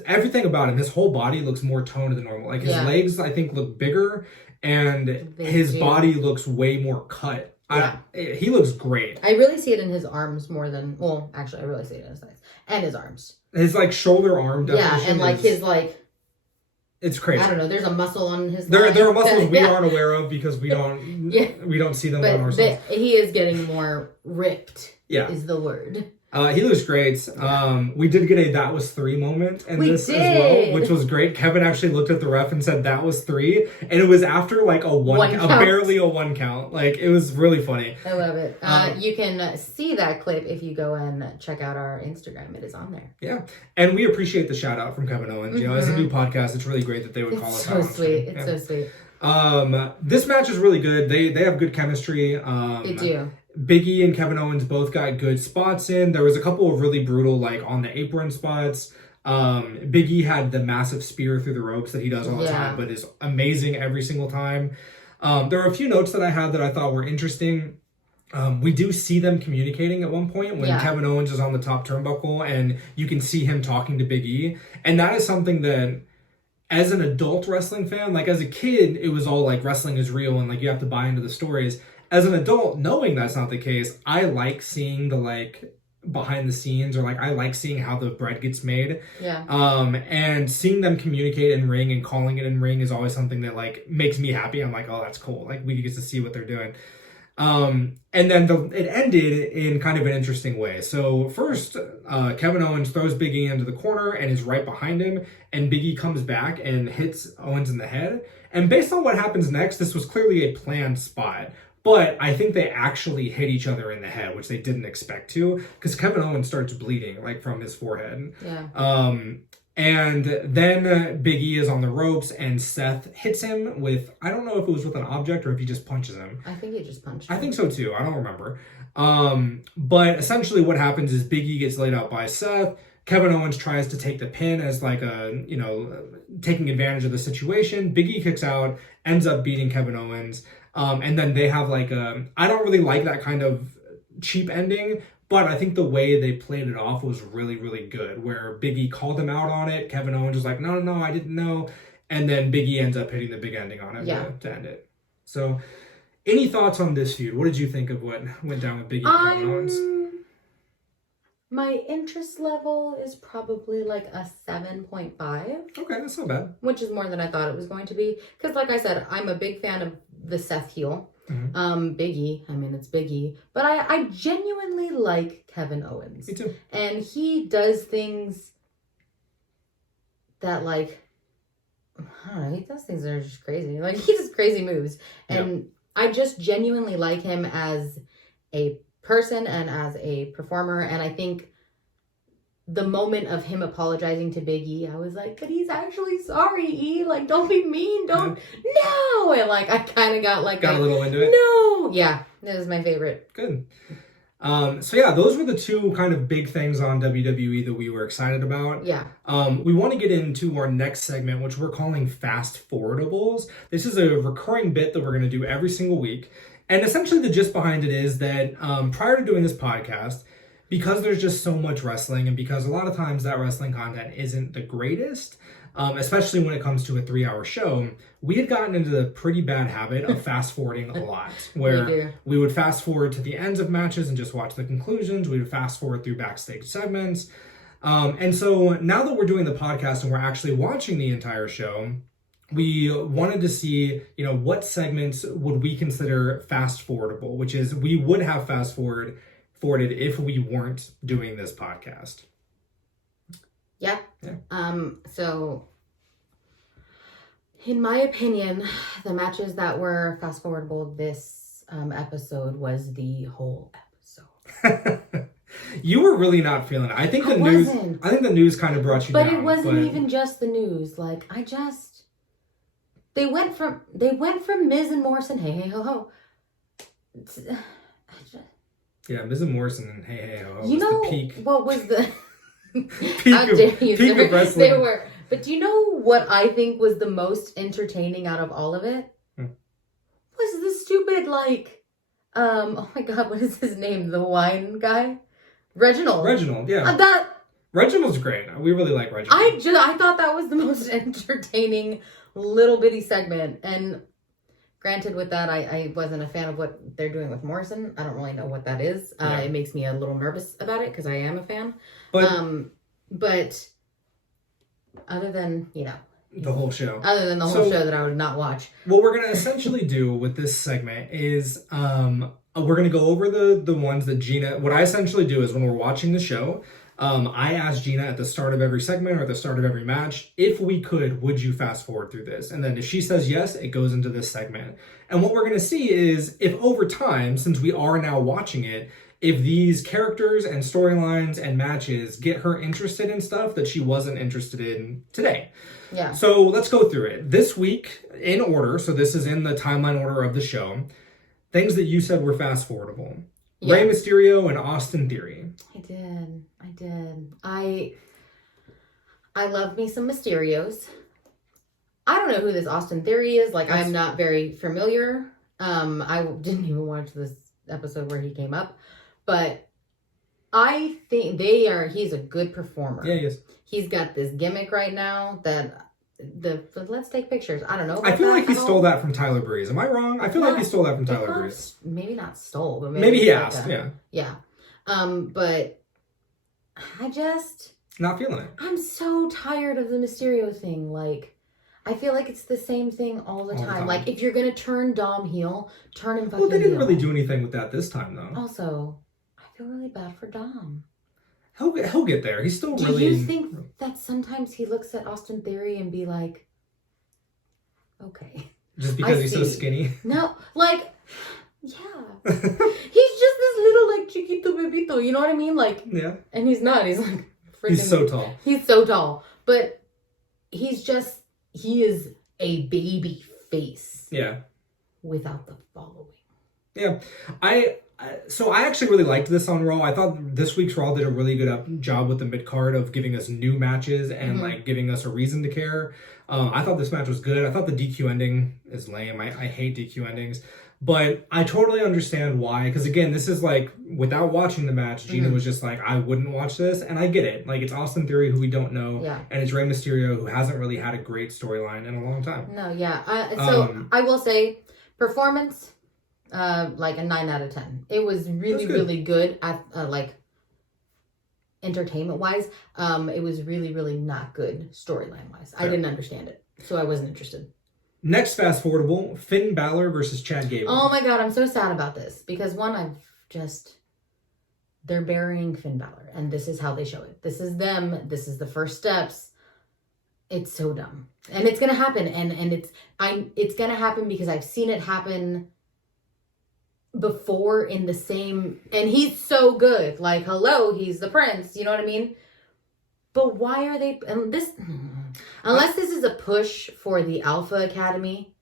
everything about him, his whole body looks more toned than normal. His legs, I think, look bigger, and his body looks way more cut. Yeah. He looks great. I really see it in his arms more than, actually, I really see it in his thighs. And his arms. His, shoulder arm definition. Yeah, and, his, it's crazy. I don't know. There's a muscle on his. There are muscles we aren't aware of because we don't. We don't see them on ourselves. He is getting more ripped. Yeah, is the word. He looks great. We did get a "that was 3" moment in this as well, which was great. Kevin actually looked at the ref and said "that was 3," and it was after barely a 1 count. It was really funny. I love it. You can see that clip if you go and check out our Instagram. It is on there. Yeah, and we appreciate the shout out from Kevin Owens. As a new podcast, it's really great that they would call us out. It's so sweet. It's so sweet. This match is really good. They have good chemistry. They do. Big E and Kevin Owens both got good spots in. There was a couple of really brutal, like, on the apron spots. Big E had the massive spear through the ropes that he does all the time, but is amazing every single time. There are a few notes that I had that I thought were interesting. We do see them communicating at one point when Kevin Owens is on the top turnbuckle and you can see him talking to Big E. And that is something that, as an adult wrestling fan, like as a kid, it was all like wrestling is real and like you have to buy into the stories. As an adult, knowing that's not the case, I like seeing the like behind the scenes, or like I like seeing how the bread gets made. Yeah. And seeing them communicate in ring and calling it in ring is always something that like makes me happy. I'm like, oh, that's cool. Like we get to see what they're doing. And then it ended in kind of an interesting way. So first, Kevin Owens throws Big E into the corner and is right behind him, and Big E comes back and hits Owens in the head. And based on what happens next, this was clearly a planned spot. But I think they actually hit each other in the head, which they didn't expect to, because Kevin Owens starts bleeding like from his forehead. Yeah. And then Big E is on the ropes and Seth hits him with, I don't know if it was with an object or if he just punches him. I think he just punched him. I think so too. I don't remember. But essentially what happens is Big E gets laid out by Seth. Kevin Owens tries to take the pin as like a, taking advantage of the situation. Big E kicks out, ends up beating Kevin Owens. And then they have like I don't really like that kind of cheap ending, but I think the way they played it off was really, really good, where Big E called him out on it. Kevin Owens was like, no, I didn't know. And then Big E ends up hitting the big ending on him to end it. So any thoughts on this feud? What did you think of what went down with Big E and Kevin Owens? My interest level is probably like a 7.5. Okay, that's not bad. Which is more than I thought it was going to be. Because like I said, I'm a big fan of the Seth heel. Mm-hmm. Big E. I mean, it's Big E. But I genuinely like Kevin Owens. Me too. And he does things that like, I don't know, he does things that are just crazy. Like, he does crazy moves. And I just genuinely like him as a person and as a performer. And I think the moment of him apologizing to Big E, I was like, but he's actually sorry, E. Like, don't be mean. Don't. No. And like, I kind of got like a little into it. No. Yeah. That was my favorite. Good. So yeah, those were the two kind of big things on WWE that we were excited about. Yeah. We want to get into our next segment, which we're calling Fast-Forwardables. This is a recurring bit that we're going to do every single week. And essentially the gist behind it is that prior to doing this podcast, because there's just so much wrestling and because a lot of times that wrestling content isn't the greatest, especially when it comes to a 3-hour show, we had gotten into the pretty bad habit of fast forwarding a lot, where we would fast forward to the ends of matches and just watch the conclusions. We would fast forward through backstage segments. And so now that we're doing the podcast and we're actually watching the entire show, we wanted to see, what segments would we consider fast-forwardable, which is we would have fast-forwarded if we weren't doing this podcast. Yeah. So, in my opinion, the matches that were fast-forwardable this episode was the whole episode. You were really not feeling it. I think the news kind of brought you down. But it wasn't even just the news. Like, They went from Miz and Morrison, hey, hey, ho, ho. Yeah, Miz and Morrison and hey, hey, ho, ho was the peak. What was the peak of wrestling? They were. But do you know what I think was the most entertaining out of all of it? Was the stupid, like, oh my God, what is his name? The wine guy? Reginald, yeah. Reginald's great. We really like Reginald. I thought that was the most entertaining little bitty segment. And granted, with that, I wasn't a fan of what they're doing with Morrison. I don't really know what that is. It makes me a little nervous about it because I am a fan. But other than, the whole show. Other than the whole show that I would not watch. What we're going to essentially do with this segment is we're going to go over the ones that Gina... What I essentially do is when we're watching the show... I asked Gina at the start of every segment or at the start of every match, if we could, would you fast forward through this? And then if she says yes, it goes into this segment. And what we're going to see is if over time, since we are now watching it, if these characters and storylines and matches get her interested in stuff that she wasn't interested in today. Yeah. So let's go through it. This week, in order, so this is in the timeline order of the show, things that you said were fast forwardable. Yeah. Rey Mysterio and Austin Theory. I did. I love me some Mysterios. I don't know who this Austin Theory is. Like, I'm not very familiar. I didn't even watch this episode where he came up. But I think he's a good performer. Yeah, he is. He's got this gimmick right now that the let's take pictures. I don't know. I feel like he stole that from Tyler Breeze. Am I wrong? I feel like he stole that from Tyler Breeze. Maybe not stole, but maybe he like asked. Yeah. But I just not feeling it. I'm so tired of the Mysterio thing. Like, I feel like it's the same thing all the time. Like, if you're gonna turn Dom heel, turn him fucking heel. Well, they didn't really do anything with that this time, though. Also, I feel really bad for Dom. He'll get there. He's still really... Do you think that sometimes he looks at Austin Theory and be like, okay. Just because he's so skinny? No, like, yeah. He's just this little, like, chiquito bebito, you know what I mean? Like, yeah. And he's not. He's like, freaking... He's so tall. He's so tall. But he is a baby face. Yeah. Without the following. Yeah. So I actually really liked this on Raw. I thought this week's Raw did a really good job with the mid-card of giving us new matches and like giving us a reason to care. I thought this match was good. I thought the DQ ending is lame. I hate DQ endings. But I totally understand why. Because again, this is like, without watching the match, Gina was just like, I wouldn't watch this. And I get it. Like, it's Austin Theory, who we don't know. Yeah. And it's Rey Mysterio, who hasn't really had a great storyline in a long time. No, yeah. So I will say, performance... like a 9 out of 10. It was really good at like entertainment wise. It was really not good storyline wise. I didn't understand it, so I wasn't interested. Next fast forwardable: Finn Balor versus Chad Gable. Oh my god, I'm so sad about this because they're burying Finn Balor, and this is how they show it. This is them. This is the first steps. It's so dumb, and it's gonna happen, and it's gonna happen because I've seen it happen before in the same, and he's so good, like, hello, he's the prince, you know what I mean? But why are they, and this, unless this is a push for the Alpha Academy,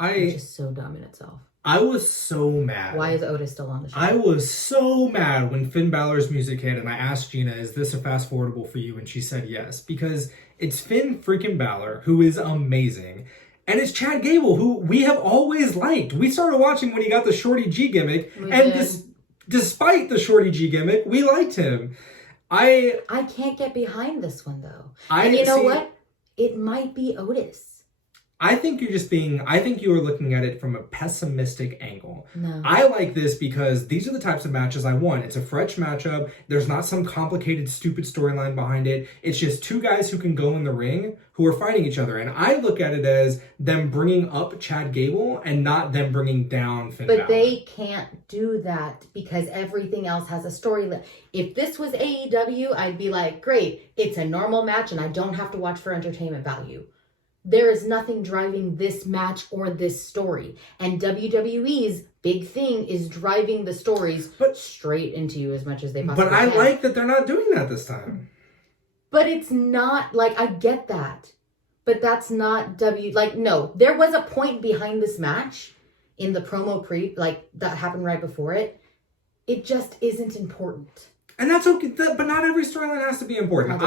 which is so dumb in itself. I was so mad. Why is Otis still on the show? I was so mad when Finn Balor's music hit and I asked Gina, is this a fast forwardable for you? And she said yes, because it's Finn freaking Balor, who is amazing. And it's Chad Gable, who we have always liked. We started watching when he got the Shorty G gimmick. Despite the Shorty G gimmick, we liked him. I can't get behind this one, though. And you know what? It might be Otis. I think you are looking at it from a pessimistic angle. No. I like this because these are the types of matches I want. It's a fresh matchup. There's not some complicated, stupid storyline behind it. It's just two guys who can go in the ring who are fighting each other. And I look at it as them bringing up Chad Gable and not them bringing down Finn Balor. But they can't do that because everything else has a storyline. If this was AEW, I'd be like, great, it's a normal match and I don't have to watch for entertainment value. There is nothing driving this match or this story. And WWE's big thing is driving the stories straight into you as much as they possibly can. But I like that they're not doing that this time. But it's not, like, I get that. But that's not no. There was a point behind this match in the promo that happened right before it. It just isn't important. And that's okay, but not every storyline has to be important.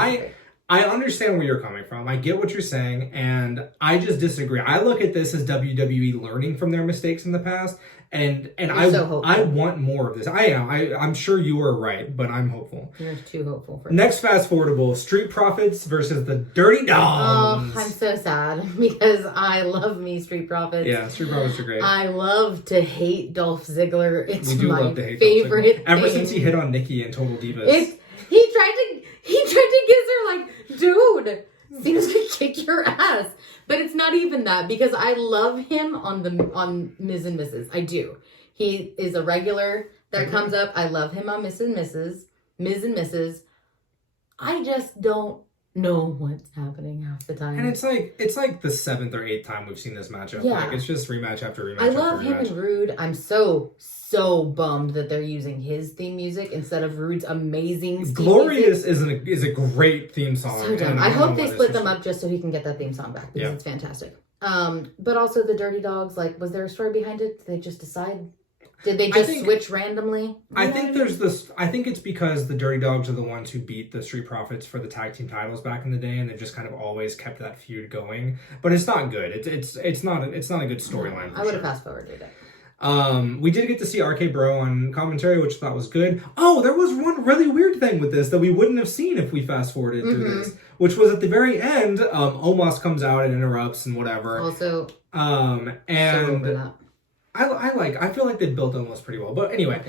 I understand where you're coming from. I get what you're saying, and I just disagree. I look at this as WWE learning from their mistakes in the past, and I want more of this. I am. I'm sure you are right, but I'm hopeful. You're too hopeful for Next fast forwardable: Street Profits versus the Dirty Dogs. Oh, I'm so sad because I love me Street Profits. Yeah, Street Profits are great. I love to hate Dolph Ziggler. It's my favorite thing. Ever since he hit on Nikki in Total Divas. He tried to kiss her like, dude, seems to kick your ass. But it's not even that because I love him on Ms. and Mrs. I do. He is a regular that comes up. I love him on Ms. and Mrs. I just don't know what's happening half the time. And it's like the 7th or 8th time we've seen this matchup. Yeah. Like, it's just rematch after rematch. I love him and Rude. I'm so bummed that they're using his theme music instead of Rude's amazing Glorious music. is a great theme song. So dumb. I hope they split them up just so he can get that theme song back because it's fantastic. But also the Dirty Dogs, like, was there a story behind it? Did they just decide? Did they just switch randomly? I think there's this. I think it's because the Dirty Dogs are the ones who beat the Street Profits for the tag team titles back in the day, and they've just kind of always kept that feud going. But it's not good. It's not a good storyline. I would have fast forwarded it. We did get to see RK Bro on commentary, which I thought was good. Oh, there was one really weird thing with this that we wouldn't have seen if we fast forwarded through this, which was at the very end. Omos comes out and interrupts and whatever. Also, and I feel like they built Omos pretty well. But anyway,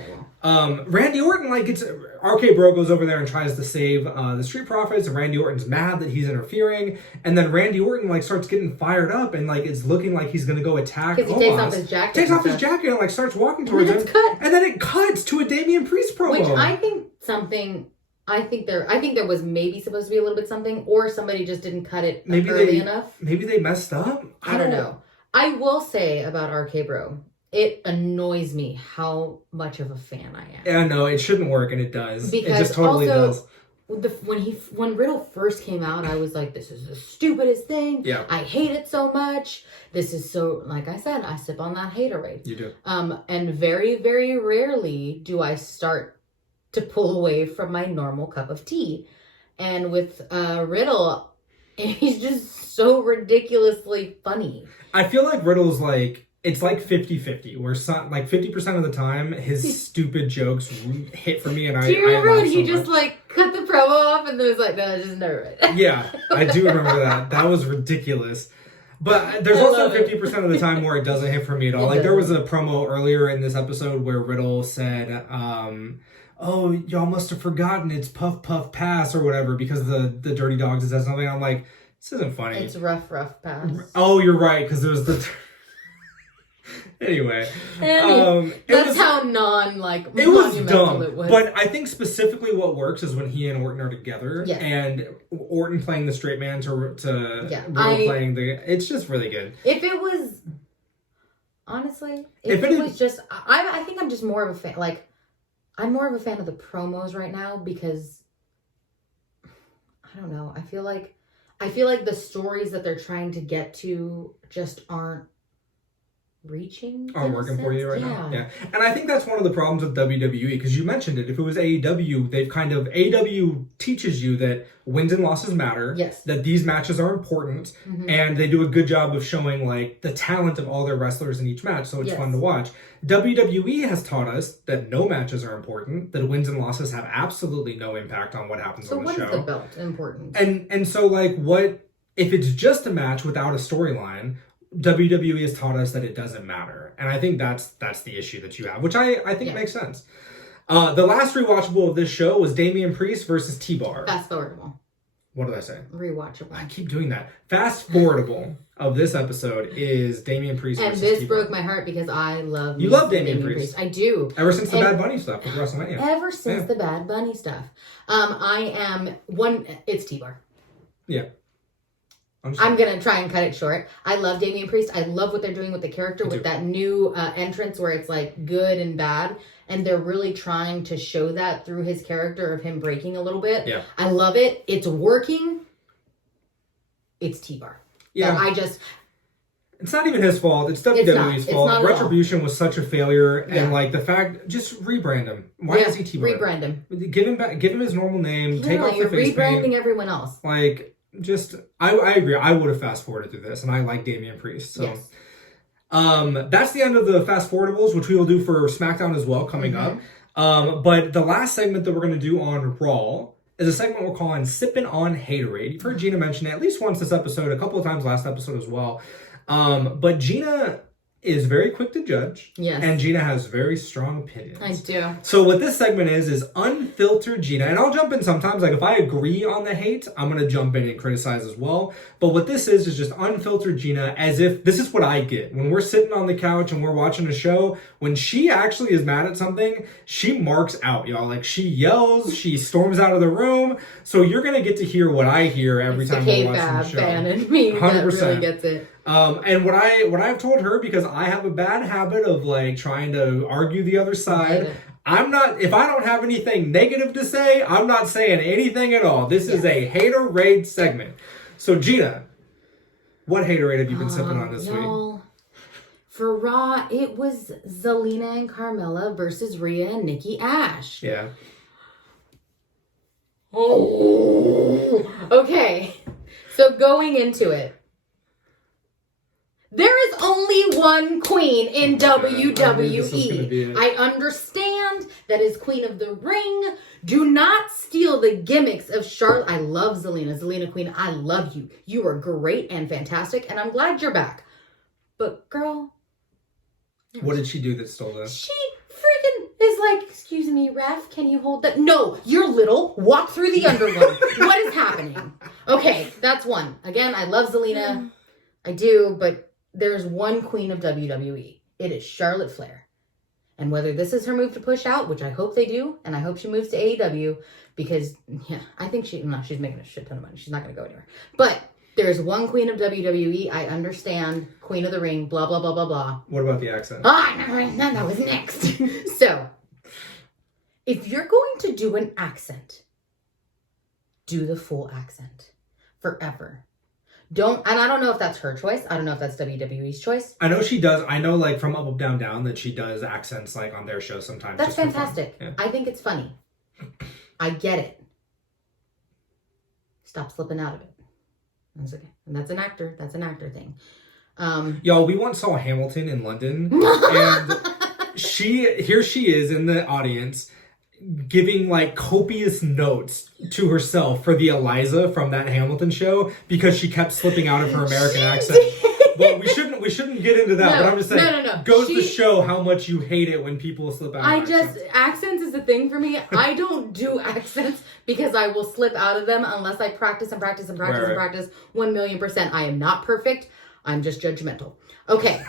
Randy Orton, it's RK Bro goes over there and tries to save the Street Profits, and Randy Orton's mad that he's interfering, and then Randy Orton starts getting fired up and it's looking like he's gonna go attack Omos. Because he takes off his jacket. Takes off his jacket and starts walking towards him. And then it cuts to a Damien Priest promo. Which I think there was maybe supposed to be a little bit something, or somebody just didn't cut it early enough. Maybe they messed up. I don't know. I will say about RK Bro, it annoys me how much of a fan I am. Yeah, no, it shouldn't work, and it does. Because it just totally does. When Riddle first came out, I was like, this is the stupidest thing. Yeah. I hate it so much. This is so, like I said, I sip on that haterade. You do. And very, very rarely do I start to pull away from my normal cup of tea. And with Riddle, he's just so ridiculously funny. I feel like Riddle's it's 50-50, where 50% of the time his stupid jokes hit for me, and do you remember when he just cut the promo off and there was no, just never mind. Yeah, I do remember that. That was ridiculous. But there's also 50% of the time where it doesn't hit for me at all. There was a promo earlier in this episode where Riddle said, oh, y'all must have forgotten it's puff puff pass or whatever because the Dirty Dogs says something. I'm like, this isn't funny. It's rough pass. Oh, you're right, because there's the... Anyway, that's how it was dumb. It was. But I think specifically what works is when he and Orton are together, and Orton playing the straight man to Riddle playing the. It's just really good. If it was, honestly, if it was just, I think I'm just more of a fan. I'm more of a fan of the promos right now because I don't know. I feel like the stories that they're trying to get to just aren't working for you right now. Yeah. And I think that's one of the problems with WWE, because you mentioned it. If it was AEW, AEW teaches you that wins and losses matter. Yes. That these matches are important, and they do a good job of showing the talent of all their wrestlers in each match, so it's fun to watch. WWE has taught us that no matches are important, that wins and losses have absolutely no impact on what happens on the show. So what is the belt important? And so what if it's just a match without a storyline? WWE has taught us that it doesn't matter. And I think that's the issue that you have, which I think makes sense. The last rewatchable of this show was Damien Priest versus T-Bar. Fast-forwardable. What did I say? Rewatchable. I keep doing that. Fast-forwardable of this episode is Damien Priest versus T-Bar. And this broke my heart because I love You love Damien Priest. I do. Ever since the Bad Bunny stuff with WrestleMania. Ever since the Bad Bunny stuff. It's T-Bar. Yeah. I'm going to try and cut it short. I love Damien Priest. I love what they're doing with the character, with that new entrance where it's good and bad. And they're really trying to show that through his character of him breaking a little bit. Yeah. I love it. It's working. It's T-Bar. Yeah. It's not even his fault. It's WWE's fault. Retribution was such a failure. And the fact, just rebrand him. Why is he T-Bar? Rebrand him. Give him his normal name. Take off the face paint. Rebranding everyone else. I agree. I would have fast forwarded through this, and I like Damien Priest. So, that's the end of the fast forwardables, which we will do for SmackDown as well coming up. But the last segment that we're going to do on Raw is a segment we're calling "Sippin' on Haterade." You've heard Gina mention it at least once this episode, a couple of times last episode as well. But Gina is very quick to judge. Yes. And Gina has very strong opinions. I do. So what this segment is Unfiltered Gina. And I'll jump in sometimes. If I agree on the hate, I'm going to jump in and criticize as well. But what this is just Unfiltered Gina, as if this is what I get. When we're sitting on the couch and we're watching a show, when she actually is mad at something, she marks out, y'all. She yells, she storms out of the room. So you're going to get to hear what I hear every time we're watching the show. Fan in me 100%. That really gets it. And what I've told her, because I have a bad habit of trying to argue the other side, if I don't have anything negative to say, I'm not saying anything at all. This is a haterade segment. So Gina, what haterade have you been sipping on this week? For Raw, it was Zelina and Carmella versus Rhea and Nikki Ash. Yeah. Oh, okay. So going into it, there is only one queen in WWE. I understand that is Queen of the Ring. Do not steal the gimmicks of Charlotte. I love Zelina. Zelina Queen, I love you. You are great and fantastic, and I'm glad you're back. But girl, what did she do that stole this? She freaking is like, excuse me, ref, can you hold that? No, you're little. Walk through the underworld. What is happening? Okay, that's one. Again, I love Zelina. I do, but there's one queen of WWE. It is Charlotte Flair. And whether this is her move to push out, which I hope they do, and I hope she moves to AEW, because, yeah, I think she's making a shit ton of money. She's not going to go anywhere. But there's one queen of WWE. I understand. Queen of the Ring, blah, blah, blah, blah, blah. What about the accent? That was next. So, if you're going to do an accent, do the full accent. Forever. And I don't know if that's her choice. I don't know if that's WWE's choice. I know she does. I know, like, from Up, Up, Down, Down, that she does accents, like, on their show sometimes. That's fantastic. Yeah. I think it's funny. I get it. Stop slipping out of it. That's okay. And that's an actor. That's an actor thing. Y'all, we once saw Hamilton in London, and here she is in the audience giving like copious notes to herself for the Eliza from that Hamilton show because she kept slipping out of her American accent. But we shouldn't get into that. No, but I'm just saying, no. goes to show how much you hate it when people slip out. Accents is a thing for me. I don't do accents because I will slip out of them unless I practice and practice and practice and practice 1,000,000%. I am not perfect. I'm just judgmental. Okay.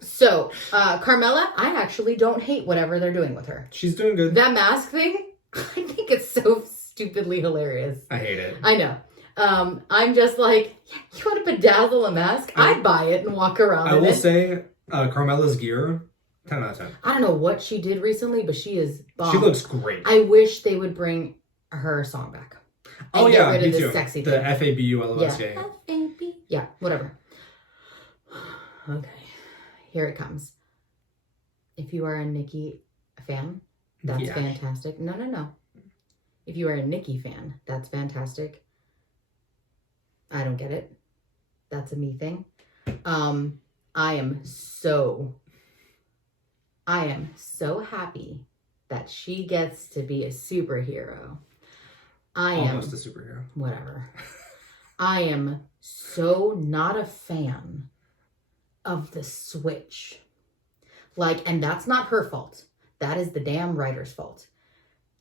So, Carmella, I actually don't hate whatever they're doing with her. She's doing good. That mask thing, I think it's so stupidly hilarious. I hate it. I know. I'm just like, yeah, you want to bedazzle a mask? I'd buy it and walk around I will say, Carmella's gear, 10 out of 10. I don't know what she did recently, but she is bomb. She looks great. I wish they would bring her song back. Oh, yeah, get rid me of this too. sexy the thing. FABULOS game. F-A-B. Yeah, whatever. Okay. Here it comes. If you are a Nikki fan, that's fantastic. No. If you are a Nikki fan, that's fantastic. I don't get it. That's a me thing. I am so happy that she gets to be a superhero. Almost a superhero. Whatever. I am so not a fan of the switch. Like, and that's not her fault. That is the damn writer's fault.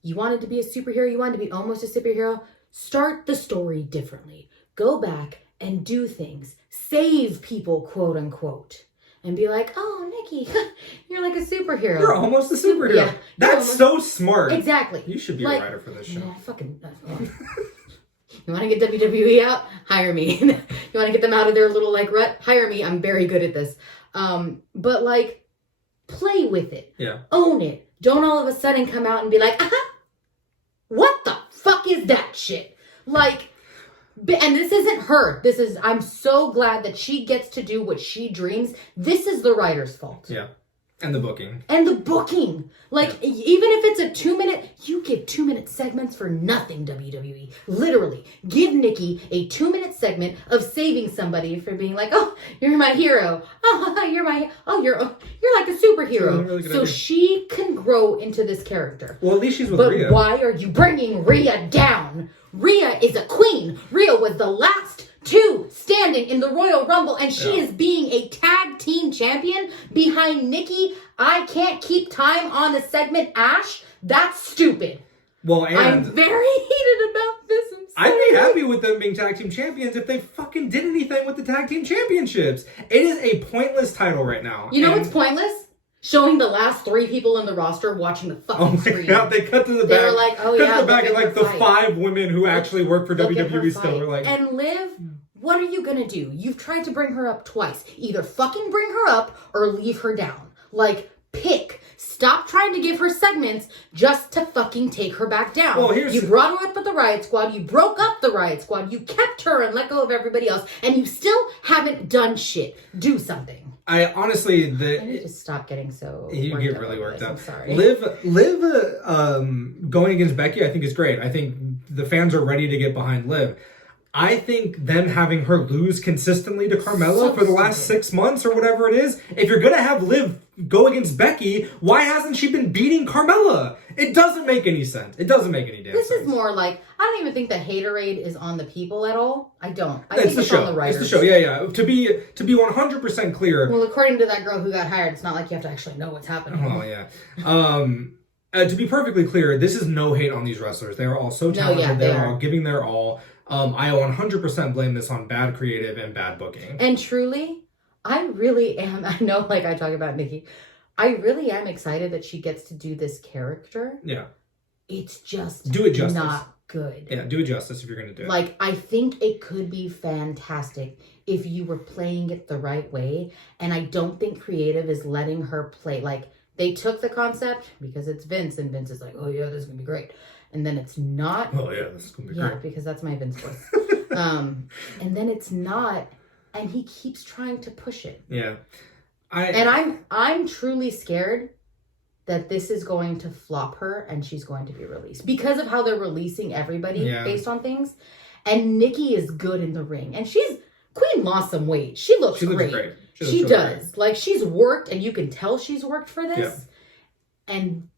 You wanted to be a superhero, you wanted to be almost a superhero, start the story differently. Go back and do things. Save people, quote unquote. And be like, oh, Nikki, you're like a superhero. You're almost a superhero. Yeah, that's so smart. Exactly. You should be a writer for this show. Yeah, you want to get WWE out? Hire me. You want to get them out of their little like rut? Hire me. I'm very good at this. But like, play with it. Yeah. Own it. Don't all of a sudden come out and be like, what the fuck is that shit? Like, and this isn't her. I'm so glad that she gets to do what she dreams. This is the writer's fault. Yeah. And the booking. Like, even if it's a 2-minute, you give 2-minute segments for nothing, WWE. Literally. Give Nikki a 2-minute segment of saving somebody for being like, oh, you're my hero. Oh, you're like a superhero. Really so she can grow into this character. Well, at least she's with Rhea. But why are you bringing Rhea down? Rhea is a queen. Rhea was the last two standing in the Royal Rumble, and she is being a tag team champion behind Nikki. I can't keep time on the segment Ash. That's stupid. Well, and I'm very heated about this. I'd be happy with them being tag team champions if they fucking did anything with the tag team championships. It is a pointless title right now. You know what's pointless? Showing the last 3 people in the roster watching the fucking screen. God, they cut to the back. They were like, oh yeah, cut to the back, and like the 5 women who actually work for WWE still were like, and Liv, what are you gonna do? You've tried to bring her up twice. Either fucking bring her up or leave her down. Like, Pick. Stop trying to give her segments just to fucking take her back down. Well, you brought her up with the Riot Squad. You broke up the Riot Squad. You kept her and let go of everybody else. And you still haven't done shit. Do something. I honestly... I need to stop getting so... You get really worked up. I'm sorry. Liv going against Becky, I think is great. I think the fans are ready to get behind Liv. I think them having her lose consistently to Carmella for the last 6 months or whatever it is, if you're going to have Liv go against Becky, why hasn't she been beating Carmella? It doesn't make any sense. It doesn't make any damn sense. This is more like, I don't even think the haterade is on the people at all. I don't. I think it's show. On the writers. It's the show, yeah. To be 100% clear. Well, according to that girl who got hired, it's not like you have to actually know what's happening. Oh, yeah. To be perfectly clear, this is no hate on these wrestlers. They are all so talented. They are all giving their all. I 100% blame this on bad creative and bad booking. And truly, I really am. I know, like I talk about Nikki. I really am excited that she gets to do this character. Yeah. It's just do it justice. Not good. Yeah, do it justice if you're going to do it. Like, I think it could be fantastic if you were playing it the right way. And I don't think creative is letting her play. Like, they took the concept because it's Vince, and Vince is like, oh yeah, this is going to be great. And then it's not. Oh yeah, this is going to be great. Yeah, because that's my Vince voice. And then it's not, and he keeps trying to push it. Yeah. I'm truly scared that this is going to flop her and she's going to be released because of how they're releasing everybody based on things. And Nikki is good in the ring, and Queen lost some weight. She looks great. She does. Great. Like, she's worked, and you can tell she's worked for this. Yeah. And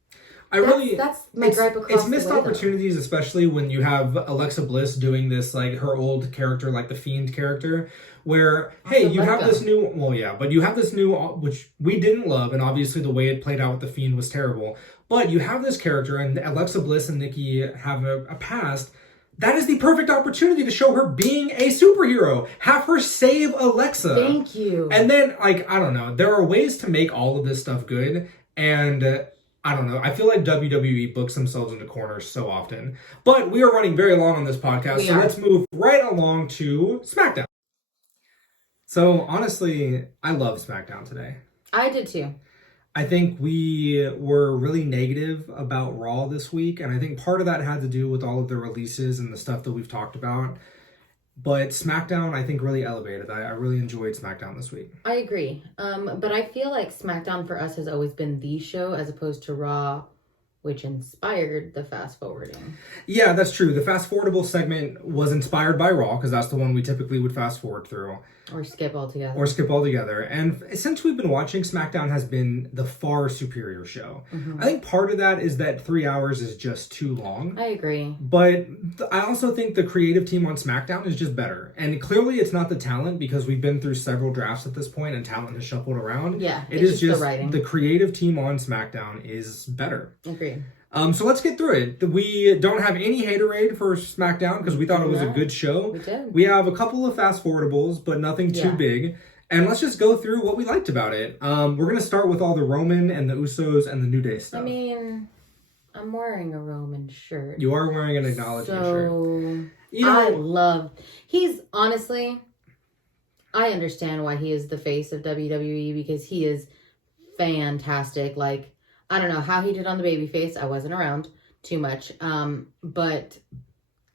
that's my gripe across the way. It's missed opportunities, especially when you have Alexa Bliss doing this, like, her old character, like the Fiend character, where, hey, you have this new, but you have this new, which we didn't love, and obviously the way it played out with the Fiend was terrible, but you have this character, and Alexa Bliss and Nikki have a past. That is the perfect opportunity to show her being a superhero. Have her save Alexa. Thank you. And then, like, I don't know, there are ways to make all of this stuff good, and I don't know. I feel like WWE books themselves into corners so often. But we are running very long on this podcast, so let's move right along to SmackDown. So, honestly, I love SmackDown today. I did too. I think we were really negative about Raw this week, and I think part of that had to do with all of the releases and the stuff that we've talked about. But SmackDown, I think, really elevated. I really enjoyed SmackDown this week. I agree. But I feel like SmackDown for us has always been the show as opposed to Raw, which inspired the fast-forwarding. Yeah, that's true. The fast-forwardable segment was inspired by Raw, because that's the one we typically would fast-forward through. Or skip altogether. And since we've been watching, SmackDown has been the far superior show. Mm-hmm. I think part of that is that 3 hours is just too long. I agree. But I also think the creative team on SmackDown is just better. And clearly it's not the talent, because we've been through several drafts at this point and talent has shuffled around. Yeah, it is just the writing. The creative team on SmackDown is better. Agreed. So let's get through it. We don't have any haterade for SmackDown because we thought it was a good show. We did. We have a couple of fast-forwardables, but nothing too big. And let's just go through what we liked about it. We're going to start with all the Roman and the Usos and the New Day stuff. I mean, I'm wearing a Roman shirt. You are wearing an acknowledgement shirt. He's honestly, I understand why he is the face of WWE because he is fantastic. Like, I don't know how he did on the babyface. I wasn't around too much. But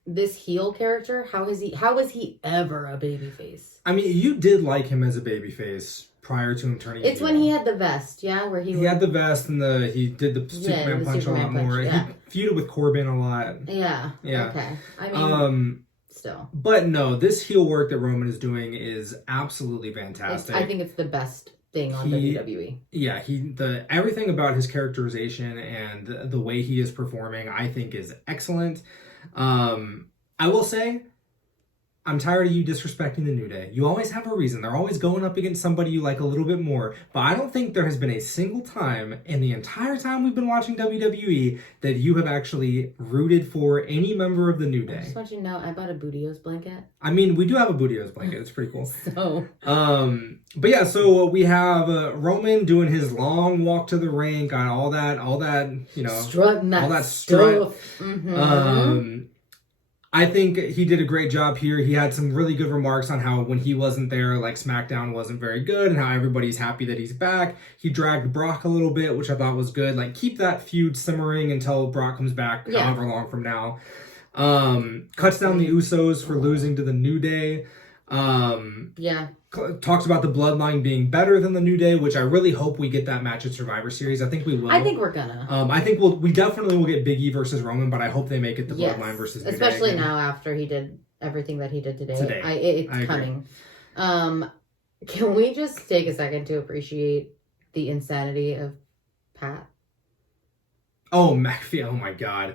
this heel character, how was he ever a babyface? I mean, you did like him as a babyface prior to him turning. It's when he had the vest, where he had the vest and he did the Superman punch a lot more. Yeah. He feuded with Corbin a lot. Yeah. Okay. I mean, still. But no, this heel work that Roman is doing is absolutely fantastic. I think it's the best thing on WWE. Yeah, everything about his characterization and the way he is performing, I think, is excellent. I will say, I'm tired of you disrespecting the New Day. You always have a reason. They're always going up against somebody you like a little bit more. But I don't think there has been a single time in the entire time we've been watching WWE that you have actually rooted for any member of the New Day. I just want you to know, I bought a Bootios blanket. I mean, we do have a Bootios blanket. It's pretty cool. But yeah, so we have Roman doing his long walk to the ring, got all that, strutting that all that strut. Mm-hmm. I think he did a great job here. He had some really good remarks on how when he wasn't there, like SmackDown wasn't very good and how everybody's happy that he's back. He dragged Brock a little bit, which I thought was good. Like, keep that feud simmering until Brock comes back, however long from now. Cuts down the Usos for losing to the New Day. Talks about the Bloodline being better than the New Day, which I really hope we get that match at Survivor Series. I think we will. I think we're gonna. I think we definitely will get Big E versus Roman, but I hope they make it the Bloodline versus New Day. Especially now after he did everything that he did today. It's coming. Can we just take a second to appreciate the insanity of Pat? Oh, McAfee, oh my god.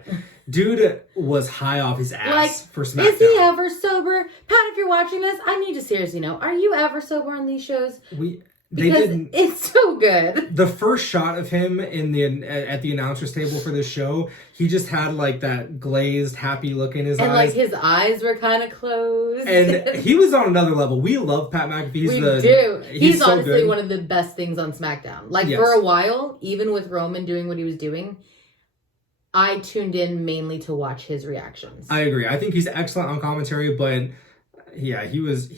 Dude was high off his ass for SmackDown. Is he ever sober? Pat, if you're watching this, I need to seriously know, are you ever sober on these shows? It's so good. The first shot of him at the announcer's table for this show, he just had like that glazed, happy look in his eyes. And like his eyes were kind of closed. And he was on another level. We love Pat McAfee. He's so honestly good. One of the best things on SmackDown. Like for a while, even with Roman doing what he was doing, I tuned in mainly to watch his reactions. I agree. I think he's excellent on commentary, but yeah, he was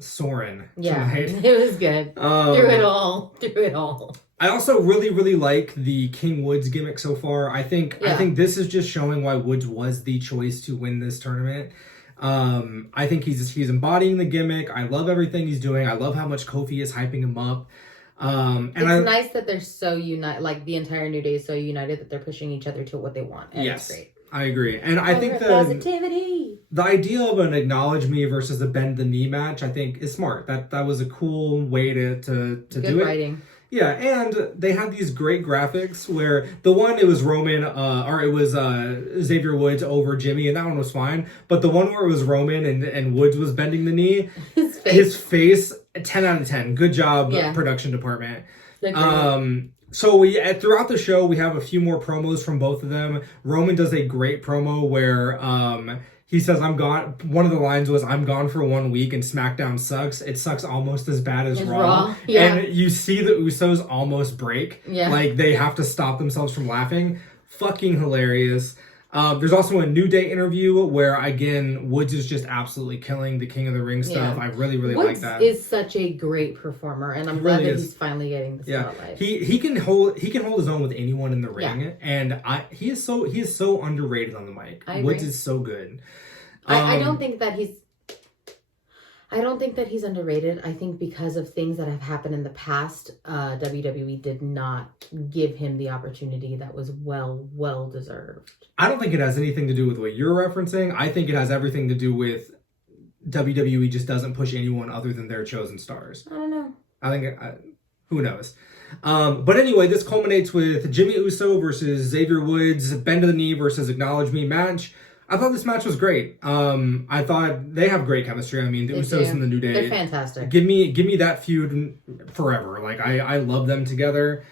soaring. Yeah, it was good. Through it all. I also really, really like the King Woods gimmick so far. I think this is just showing why Woods was the choice to win this tournament. I think he's embodying the gimmick. I love everything he's doing. I love how much Kofi is hyping him up. And it's nice that they're so united, like the entire New Day is so united that they're pushing each other to what they want. And it's great. I agree. And I think positivity. The idea of an acknowledge me versus a bend the knee match, I think is smart. That was a cool way to do it. Good writing. Yeah, and they had these great graphics where the one, it was Roman, or it was Xavier Woods over Jimmy, and that one was fine. But the one where it was Roman and Woods was bending the knee, his face, 10 out of 10. Good job, production department. So throughout the show, we have a few more promos from both of them. Roman does a great promo where he says, I'm gone. One of the lines was, I'm gone for 1 week and SmackDown sucks. It sucks almost as bad as Raw. Yeah. And you see the Usos almost break. Yeah. Like they have to stop themselves from laughing. Fucking hilarious. There's also a New Day interview where, again, Woods is just absolutely killing the King of the Ring stuff. I really, really like that. Woods is such a great performer, and I'm glad that he's finally getting the spotlight. He can hold his own with anyone in the ring, and he is so underrated on the mic. Woods is so good. I don't think that he's underrated. I think because of things that have happened in the past, WWE did not give him the opportunity that was well deserved. I don't think it has anything to do with what you're referencing. I think it has everything to do with WWE just doesn't push anyone other than their chosen stars. I don't know. I think, who knows? But anyway, this culminates with Jimmy Uso versus Xavier Woods, bend of the knee versus acknowledge me match. I thought this match was great. I thought they have great chemistry. I mean, the Usos and the New Day. They're fantastic. Give me that feud forever. Like, I love them together.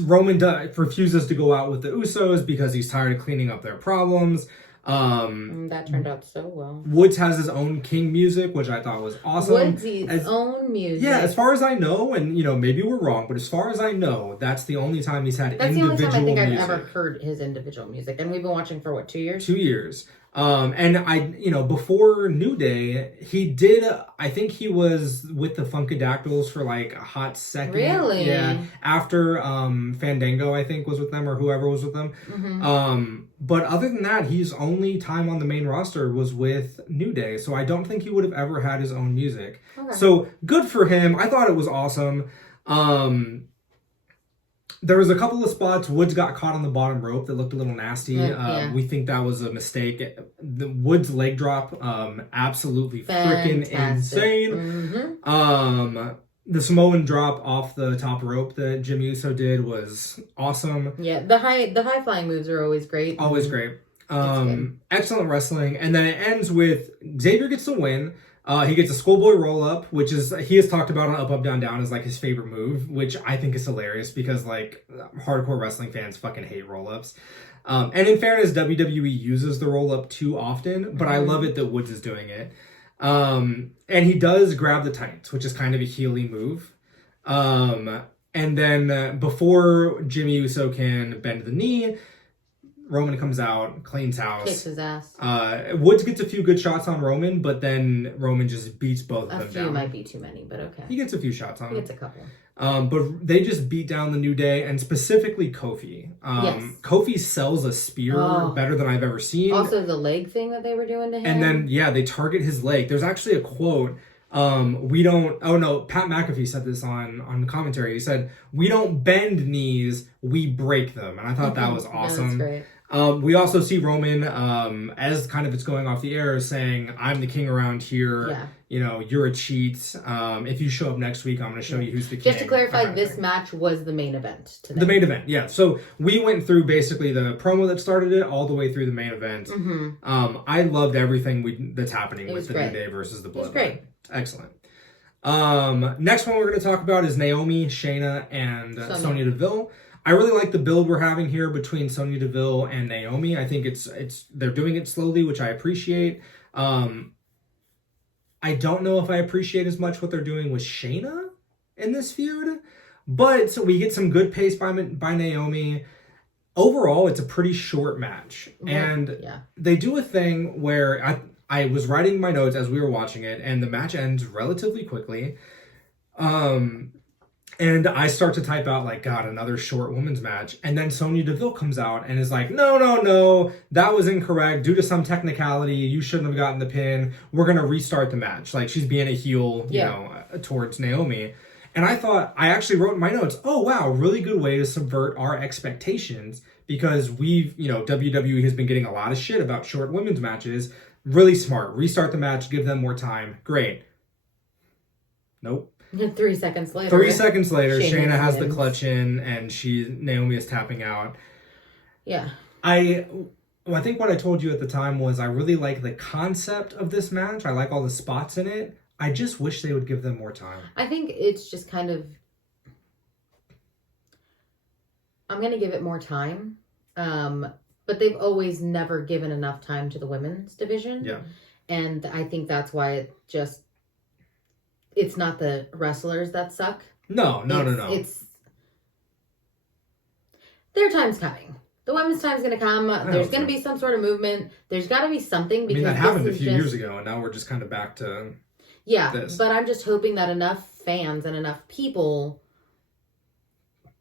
Roman refuses to go out with the Usos because he's tired of cleaning up their problems. That turned out so well. Woods has his own King music, which I thought was awesome. Woodsy's own music. Yeah, as far as I know, and maybe we're wrong, but as far as I know, that's the only time he's had individual music. That's the only time I think I've ever heard his individual music, and we've been watching for 2 years? 2 years. And before New Day, he did, I think he was with the Funkadactyls for like a hot second. Really? Yeah. After Fandango, I think, was with them, or whoever was with them. Mm-hmm. But other than that, his only time on the main roster was with New Day. So I don't think he would have ever had his own music. Okay. So good for him. I thought it was awesome. There was a couple of spots. Woods got caught on the bottom rope that looked a little nasty. We think that was a mistake. The Woods leg drop, absolutely freaking insane. Mm-hmm. The Samoan drop off the top rope that Jimmy Uso did was awesome. Yeah, the high flying moves are always great. Always great. Excellent wrestling. And then it ends with Xavier gets the win. He gets a schoolboy roll-up, which he has talked about on Up, Up, Down, Down as like his favorite move, which I think is hilarious because like hardcore wrestling fans fucking hate roll-ups. And in fairness, WWE uses the roll-up too often, but I love it that Woods is doing it. And he does grab the tights, which is kind of a heely move. And then before Jimmy Uso can bend the knee, Roman comes out, cleans house. Kicks his ass. Woods gets a few good shots on Roman, but then Roman just beats both of them down. A few might be too many, but okay. He gets a few shots on him. He gets a couple. But they just beat down the New Day, and specifically Kofi. Yes. Kofi sells a spear better than I've ever seen. Also, the leg thing that they were doing to him. And then, they target his leg. There's actually a quote. Pat McAfee said this on commentary. He said, "We don't bend knees, we break them." And I thought that was awesome. That's great. We also see Roman, as kind of it's going off the air, saying, "I'm the king around here. Yeah. You know, you're a cheat. If you show up next week, I'm going to show you who's the king." Just to clarify, this match was the main event today. The main event, yeah. So we went through basically the promo that started it all the way through the main event. Mm-hmm. I loved everything that's happening with the New Day versus the Bloodline. It was great. Excellent. Next one we're going to talk about is Naomi, Shayna, and Sonya Deville. I really like the build we're having here between Sonya Deville and Naomi. I think it's they're doing it slowly, which I appreciate. I don't know if I appreciate as much what they're doing with Shayna in this feud, but we get some good pace by Naomi. Overall, it's a pretty short match, and they do a thing where I was writing my notes as we were watching it, and the match ends relatively quickly. And I start to type out, like, God, another short women's match. And then Sonya Deville comes out and is like, no, that was incorrect. Due to some technicality, you shouldn't have gotten the pin. We're going to restart the match. Like, she's being a heel, you know, towards Naomi. And I actually wrote in my notes, oh, wow, really good way to subvert our expectations, because WWE has been getting a lot of shit about short women's matches. Really smart. Restart the match, give them more time. Great. Nope. 3 seconds later. Shayna has the clutch in, and Naomi is tapping out. Yeah. I think what I told you at the time was I really like the concept of this match. I like all the spots in it. I just wish they would give them more time. I think it's just kind of... I'm going to give it more time. But they've always never given enough time to the women's division. Yeah. And I think that's why it's not the wrestlers that suck. No. It's their time's coming. The women's time's going to come. There's going to be some sort of movement. There's got to be something. Because that happened a few years ago, and now we're just kind of back to this. But I'm just hoping that enough fans and enough people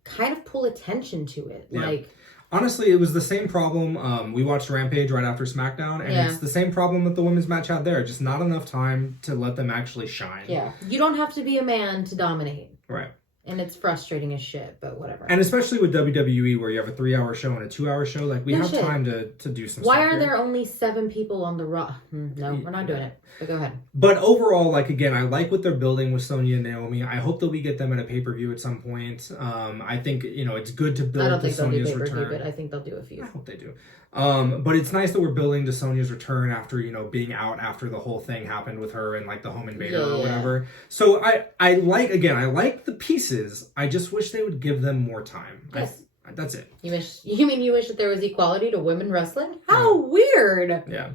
kind of pull attention to it. Yeah. Like... Honestly, it was the same problem. We watched Rampage right after Smackdown, and it's the same problem that the women's match had there. Just not enough time to let them actually shine. Yeah. You don't have to be a man to dominate. Right. And it's frustrating as shit, but whatever. And especially with WWE, where you have a 3-hour show and a 2-hour show, like, we have time to do some stuff. Why are there only 7 people on the Raw? No, we're not doing it. But go ahead. But overall, like, again, I like what they're building with Sonya and Naomi. I hope that we get them at a pay-per-view at some point. I think, it's good to build to Sonya's return. But I think they'll do a few. I hope they do. But it's nice that we're building to Sonya's return after, being out after the whole thing happened with her and, like, the home invader or whatever. So I like the pieces. I just wish they would give them more time. Yes. That's it. You wish that there was equality to women wrestling? How weird. Yeah.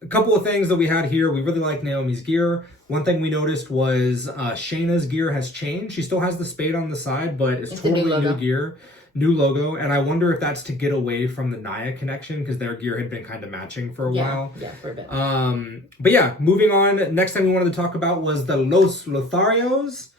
A couple of things that we had here. We really like Naomi's gear. One thing we noticed was Shayna's gear has changed. She still has the spade on the side, but it's totally new gear. New logo, and I wonder if that's to get away from the Nia connection, because their gear had been kind of matching for a while. Yeah, for a bit. But yeah, moving on. Next thing we wanted to talk about was the Los Lotharios,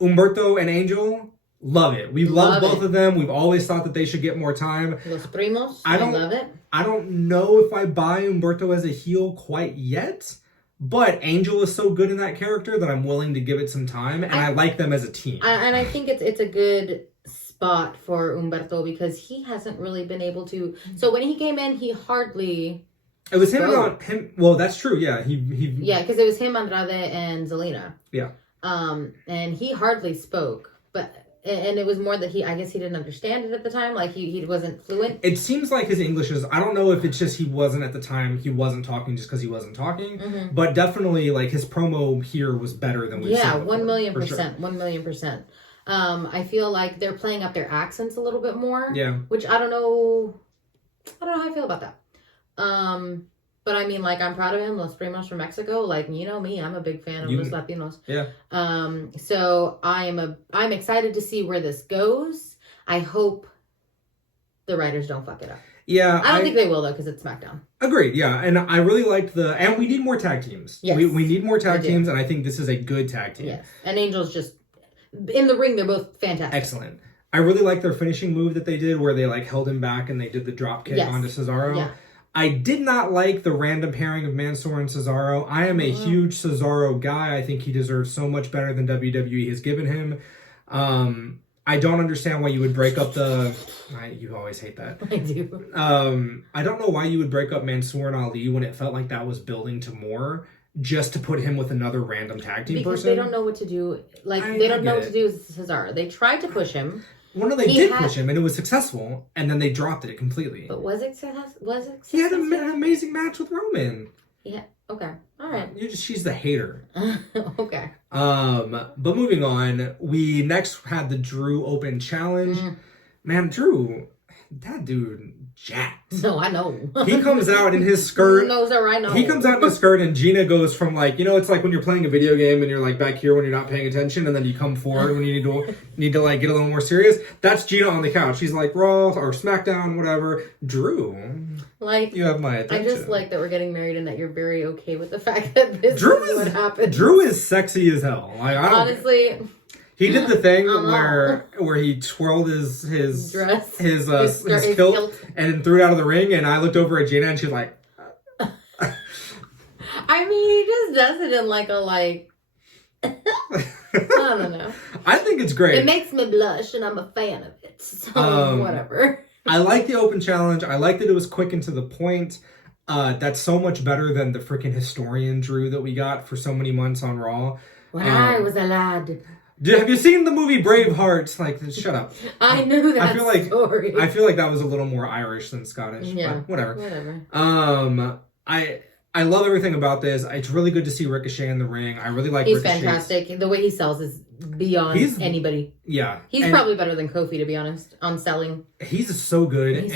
Humberto and Angel. Love it. We love both of them. We've always thought that they should get more time. Los Primos. I love it. I don't know if I buy Humberto as a heel quite yet, but Angel is so good in that character that I'm willing to give it some time, and I like them as a team. And I think it's a good spot for Humberto, because he hasn't really been able to. So when he came in, he hardly. It was him. Well, that's true. Yeah, Yeah, because it was him, Andrade, and Zelina. Yeah. And he hardly spoke, and it was more that I guess he didn't understand it at the time. Like he wasn't fluent. It seems like his English is. I don't know if it's just he wasn't at the time. He wasn't talking just because he wasn't talking. Mm-hmm. But definitely, like, his promo here was better than we've seen before. 1,000,000%. Sure. 1,000,000%. I feel like they're playing up their accents a little bit more. Yeah. Which I don't know how I feel about that. But I mean, like, I'm proud of him. Los Primos from Mexico. Like, you know me, I'm a big fan of Los Latinos. Yeah. So I'm excited to see where this goes. I hope the writers don't fuck it up. Yeah. I don't think they will, though, because it's SmackDown. Agreed, yeah. And I really liked and we need more tag teams. Yes. We need more tag teams, and I think this is a good tag team. Yes. And Angel's just, in the ring, they're both fantastic. Excellent. I really like their finishing move that they did where they like held him back and they did the drop kick onto Cesaro. Yeah. I did not like the random pairing of Mansoor and Cesaro. I am a huge Cesaro guy. I think he deserves so much better than WWE has given him. I don't understand why you would break up you always hate that. I do. I don't know why you would break up Mansoor and Ali when it felt like that was building to more, just to put him with another random tag team person. Because they don't know what to do. They don't know what to do with Cesaro. They tried to push him. Well, no, they did push him, and it was successful, and then they dropped it completely. But was it successful? He had an amazing match with Roman. Yeah. Okay. All right. She's the hater. Okay. But moving on, we next had the Drew Open Challenge. Man, Drew, that dude jacked. No, I know. He comes out in his skirt. No, sir, I know. He comes out in his skirt, and Gina goes from it's like when you're playing a video game and you're like back here when you're not paying attention, and then you come forward when you need to like get a little more serious. That's Gina on the couch. She's like Raw or SmackDown, whatever. Drew, you have my attention. I just like that we're getting married and that you're very okay with the fact that this is what happened. Drew is sexy as hell. Honestly. He did the thing where he twirled his dress, his kilt, and threw it out of the ring. And I looked over at Gina, and she's like, I mean, he just does it in I don't know. I think it's great. It makes me blush, and I'm a fan of it. So whatever. I like the open challenge. I like that it was quick and to the point. That's so much better than the freaking historian Drew that we got for so many months on Raw. When I was a lad. Have you seen the movie Braveheart? Shut up. I knew that story. I feel like that was a little more Irish than Scottish. Yeah. But whatever. I love everything about this. It's really good to see Ricochet in the ring. I really like Ricochet. He's fantastic. The way he sells is beyond anybody. Yeah. He's probably better than Kofi, to be honest, on selling. He's so good.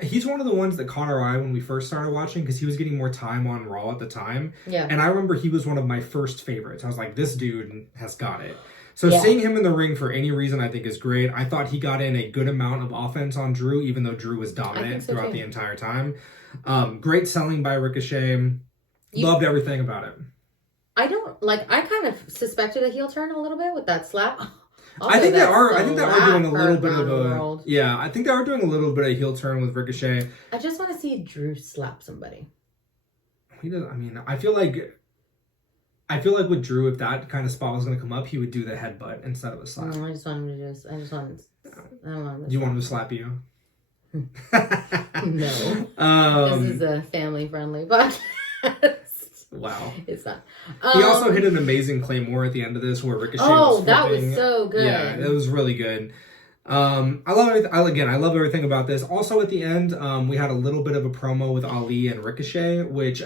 He's one of the ones that caught our eye when we first started watching because he was getting more time on Raw at the time. Yeah. And I remember he was one of my first favorites. I was like, this dude has got it. So seeing him in the ring for any reason I think is great. I thought he got in a good amount of offense on Drew, even though Drew was dominant throughout the entire time. Great selling by Ricochet. Loved everything about it. I kind of suspected a heel turn a little bit with that slap. I think they are doing a little bit of a... Yeah, I think they are doing a little bit of heel turn with Ricochet. I just want to see Drew slap somebody. He does. I mean, I feel like with Drew, if that kind of spot was going to come up, he would do the headbutt instead of a slap. No, I just want him to I don't want him to. Do you want him to slap you? No. This is a family-friendly podcast. Wow. It's not. He also hit an amazing Claymore at the end of this where Ricochet was flipping. That was so good. Yeah, it was really good. I love everything about this. Also at the end, we had a little bit of a promo with Ali and Ricochet, which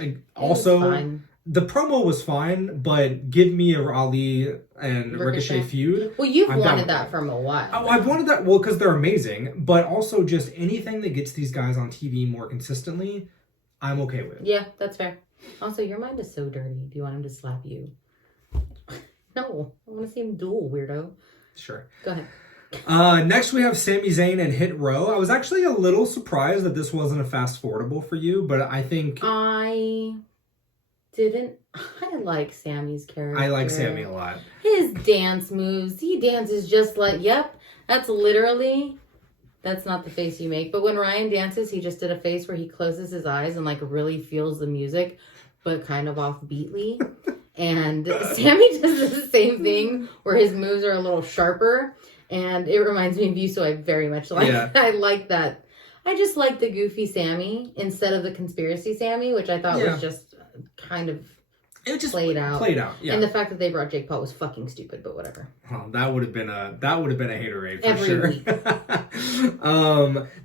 the promo was fine, but give me a Ali and Ricochet feud. Well, you've wanted that from a while. I've wanted that, because they're amazing, but also just anything that gets these guys on TV more consistently, I'm okay with. Yeah, that's fair. Also, your mind is so dirty. Do you want him to slap you? No, I want to see him duel, weirdo. Sure. Go ahead. Next, we have Sami Zayn and Hit Row. I was actually a little surprised that this wasn't a fast-forwardable for you, but I think... I like Sammy's character. I like Sami a lot. His dance moves. He dances just like, that's not the face you make. But when Ryan dances, he just did a face where he closes his eyes and really feels the music, but kind of offbeatly. And Sami does the same thing where his moves are a little sharper. And it reminds me of you, so I very much like that. I like that. I just like the goofy Sami instead of the conspiracy Sami, which I thought was just kind of played out. Yeah. And the fact that they brought Jake Paul was fucking stupid, but whatever. Well, that would have been a haterade for every sure. Week.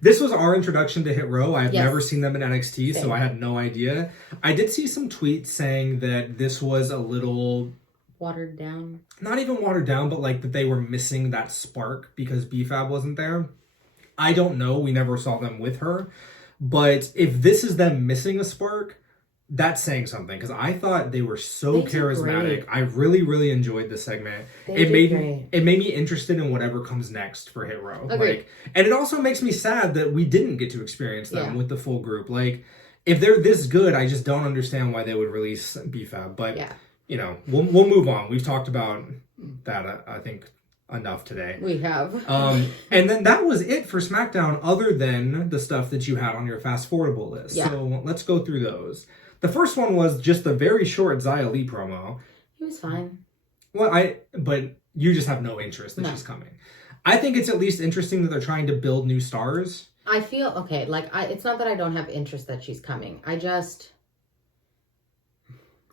This was our introduction to Hit Row. I've never seen them in NXT, so I had no idea. I did see some tweets saying that this was a little watered down. Not even watered down, but that they were missing that spark because BFAB wasn't there. I don't know. We never saw them with her. But if this is them missing a spark, that's saying something, because I thought they were so They did charismatic. great. I really, really enjoyed the segment. They did great. It made me interested in whatever comes next for Hit Row. Agreed. Like, and it also makes me sad that we didn't get to experience them Yeah. with the full group. Like, if they're this good, I just don't understand why they would release BFAB. But Yeah. you know, we'll move on. We've talked about that, I think, enough today. We have. And then that was it for SmackDown, other than the stuff that you had on your fast-forwardable list. Yeah. So let's go through those. The first one was just a very short Xia Li promo. He was fine. Well, but you just have no interest that she's coming. I think it's at least interesting that they're trying to build new stars. I feel, okay, like, it's not that I don't have interest that she's coming. I don't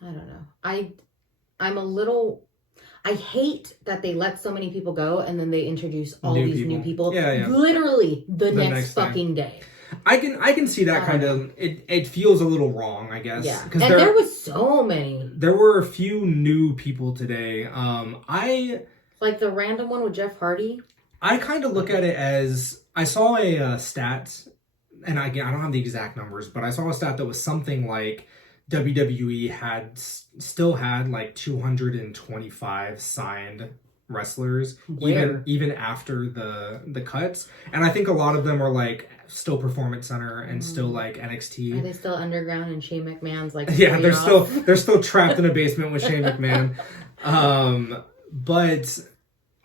know. I'm a little... I hate that they let so many people go and then they introduce all these new people. Yeah. Literally the next fucking day. I can see that kind of... It feels a little wrong, I guess. Yeah. And there was so many. There were a few new people today. Like the random one with Jeff Hardy. I kind of look at it as... I saw a stat, and I don't have the exact numbers, but I saw a stat that was something like WWE still had like 225 signed wrestlers, even after the cuts, and I think a lot of them are like still Performance Center and still like NXT. Are they still underground and Shane McMahon's like? Yeah, they're still trapped in a basement with Shane McMahon. But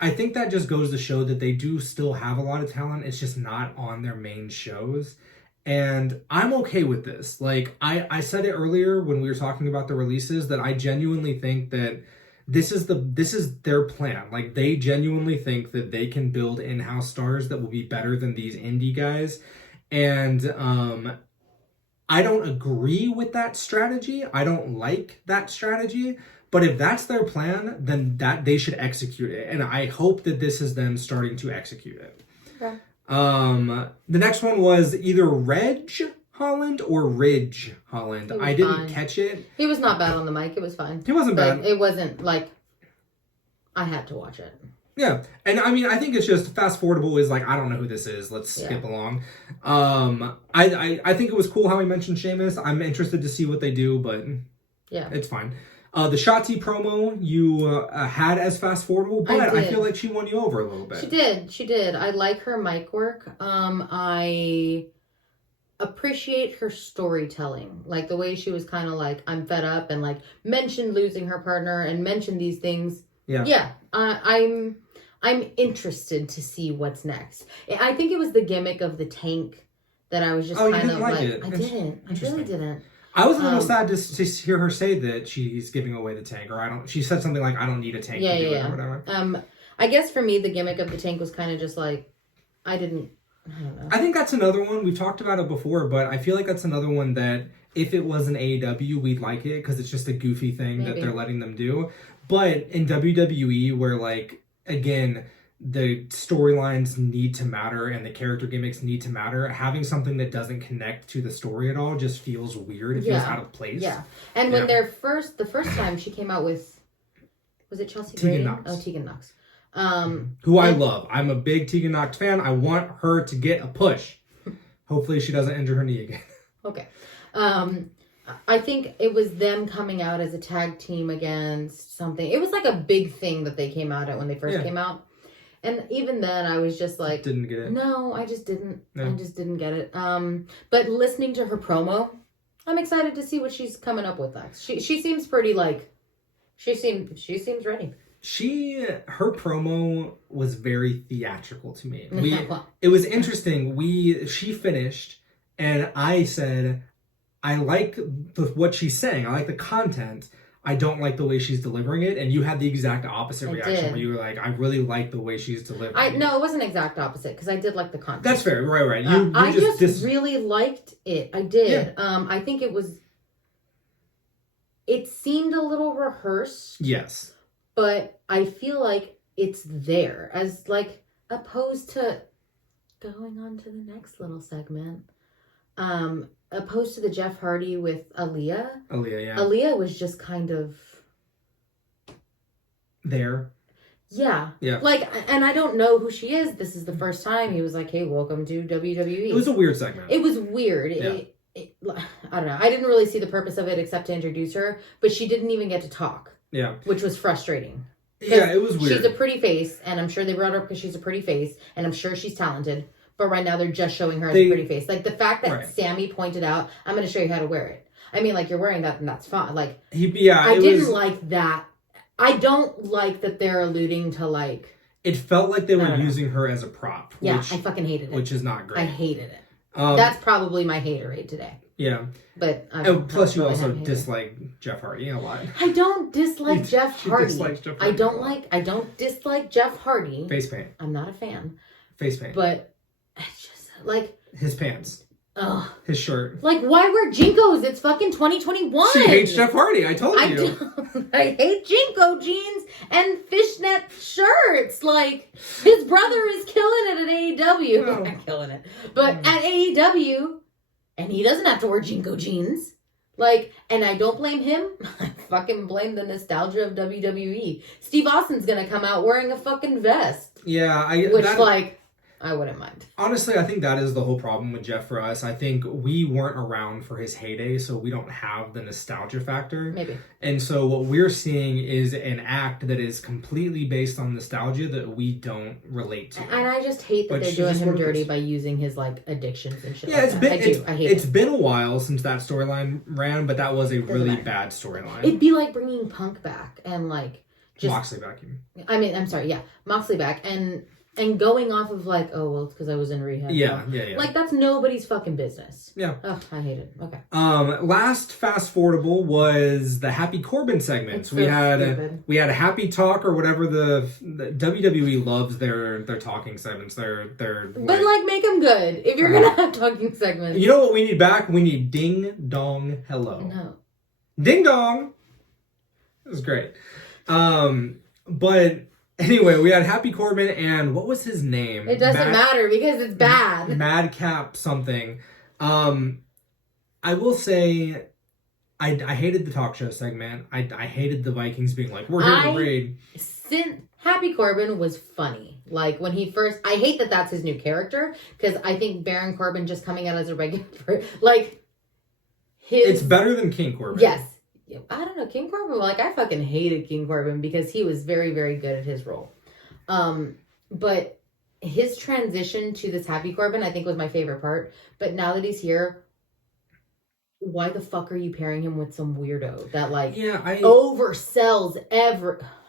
I think that just goes to show that they do still have a lot of talent. It's just not on their main shows. And I'm okay with this. Like, I said it earlier when we were talking about the releases that I genuinely think that this is their plan. Like, they genuinely think that they can build in-house stars that will be better than these indie guys. And I don't agree with that strategy. I don't like that strategy. But if that's their plan, then that they should execute it. And I hope that this is them starting to execute it. Okay. The next one was either Reg Holland or Ridge Holland. I didn't catch it. He was not bad on the mic. It was fine. He wasn't bad. It wasn't like I had to watch it. Yeah. And I mean, I think it's just fast-forwardable is like, I don't know who this is. Let's skip along. I think it was cool how he mentioned Sheamus. I'm interested to see what they do, but yeah, it's fine. The Shotzi promo you had as fast-forwardable, but I feel like she won you over a little bit. She did. I like her mic work. I appreciate her storytelling. Like the way she was kind of like, I'm fed up, and like mentioned losing her partner and mentioned these things. Yeah. I'm interested to see what's next. I think it was the gimmick of the tank that I was just kind of like, I really didn't. I was a little sad to hear her say that she's giving away the tank, or she said something like, I don't need a tank to do it, or whatever. I guess for me, the gimmick of the tank was kind of just like, I don't know. I think that's another one. We've talked about it before, but I feel like that's another one that if it was an AEW, we'd like it because it's just a goofy thing that they're letting them do. But in WWE, where like, again, the storylines need to matter and the character gimmicks need to matter, having something that doesn't connect to the story at all just feels weird. It feels out of place. Yeah. And when the first time she came out with, was it Chelsea Gray? Tegan Knox. Oh, Tegan Knox. Who I love. I'm a big Tegan Knox fan. I want her to get a push. Hopefully she doesn't injure her knee again. Okay. I think it was them coming out as a tag team against something. It was like a big thing that they came out at when they first came out. And even then, I was just like... Didn't get it. No, I just didn't. No. I just didn't get it. But listening to her promo, I'm excited to see what she's coming up with next. She seems pretty like... She seems ready. Her promo was very theatrical to me. It was interesting. She finished, and I said, I like what she's saying. I like the content. I don't like the way she's delivering it, and you had the exact opposite reaction where you were like, I really like the way she's delivering it. No, it wasn't exact opposite, because I did like the content. That's fair, right. I just really liked it. I did. Yeah. I think it seemed a little rehearsed. Yes. But I feel like it's there, as like, opposed to going on to the next little segment. Opposed to the Jeff Hardy with Aaliyah. Aaliyah was just kind of... there. Yeah. Like, and I don't know who she is. This is the first time he was like, hey, welcome to WWE. It was a weird segment. It was weird. Yeah. I don't know. I didn't really see the purpose of it except to introduce her, but she didn't even get to talk. Yeah. Which was frustrating. Yeah, it was weird. She's a pretty face, and I'm sure they brought her up because she's a pretty face, and I'm sure she's talented. But right now they're just showing her as a pretty face. Like the fact that Sammy pointed out, I'm going to show you how to wear it. I mean, like, you're wearing that and that's fine. Like, I didn't like that. I don't like that they're alluding to, like... It felt like they were using her as a prop. Yeah, I fucking hated it. Which is not great. I hated it. That's probably my haterade today. Yeah. But plus you also dislike Jeff Hardy a lot. I don't dislike Jeff Hardy. Jeff Hardy. I don't dislike Jeff Hardy. Face paint. I'm not a fan. Face paint. But it's just like his pants. Ugh. His shirt. Like, why wear Jinkos? It's fucking 2021. She hates Jeff Hardy. I told you. I hate Jinko jeans and fishnet shirts. Like, his brother is killing it at AEW. Oh. Not killing it. But at AEW, and he doesn't have to wear Jinko jeans. Like, and I don't blame him. I fucking blame the nostalgia of WWE. Steve Austin's gonna come out wearing a fucking vest. Yeah, I wouldn't mind. Honestly, I think that is the whole problem with Jeff for us. I think we weren't around for his heyday, so we don't have the nostalgia factor. Maybe. And so what we're seeing is an act that is completely based on nostalgia that we don't relate to. And I just hate that they're doing him dirty by using his, like, addictions and shit like that. I hate it. It's been a while since that storyline ran, but that was a really bad storyline. It'd be like bringing Punk back and, like... just Moxley back. Moxley back and going off of like, oh, well, it's because I was in rehab. Yeah. Like, that's nobody's fucking business. Yeah. Oh, I hate it. Okay. Last fast-forwardable was the Happy Corbin segments. We had a Happy Talk or whatever the WWE loves their talking segments. But like, make them good. If you're gonna have talking segments. You know what we need back? We need Ding Dong Hello. No. Ding Dong. It was great. But anyway, we had Happy Corbin and what was his name? It doesn't matter because it's bad. Madcap something. I will say, I hated the talk show segment. I hated the Vikings being like, we're here to raid. Happy Corbin was funny. Like, when he first... I hate that that's his new character, because I think Baron Corbin just coming out as a regular... Like, it's better than King Corbin. Yes. I don't know, King Corbin, like, I fucking hated King Corbin because he was very, very good at his role. But his transition to this Happy Corbin, I think, was my favorite part. But now that he's here, why the fuck are you pairing him with some weirdo that, like, oversells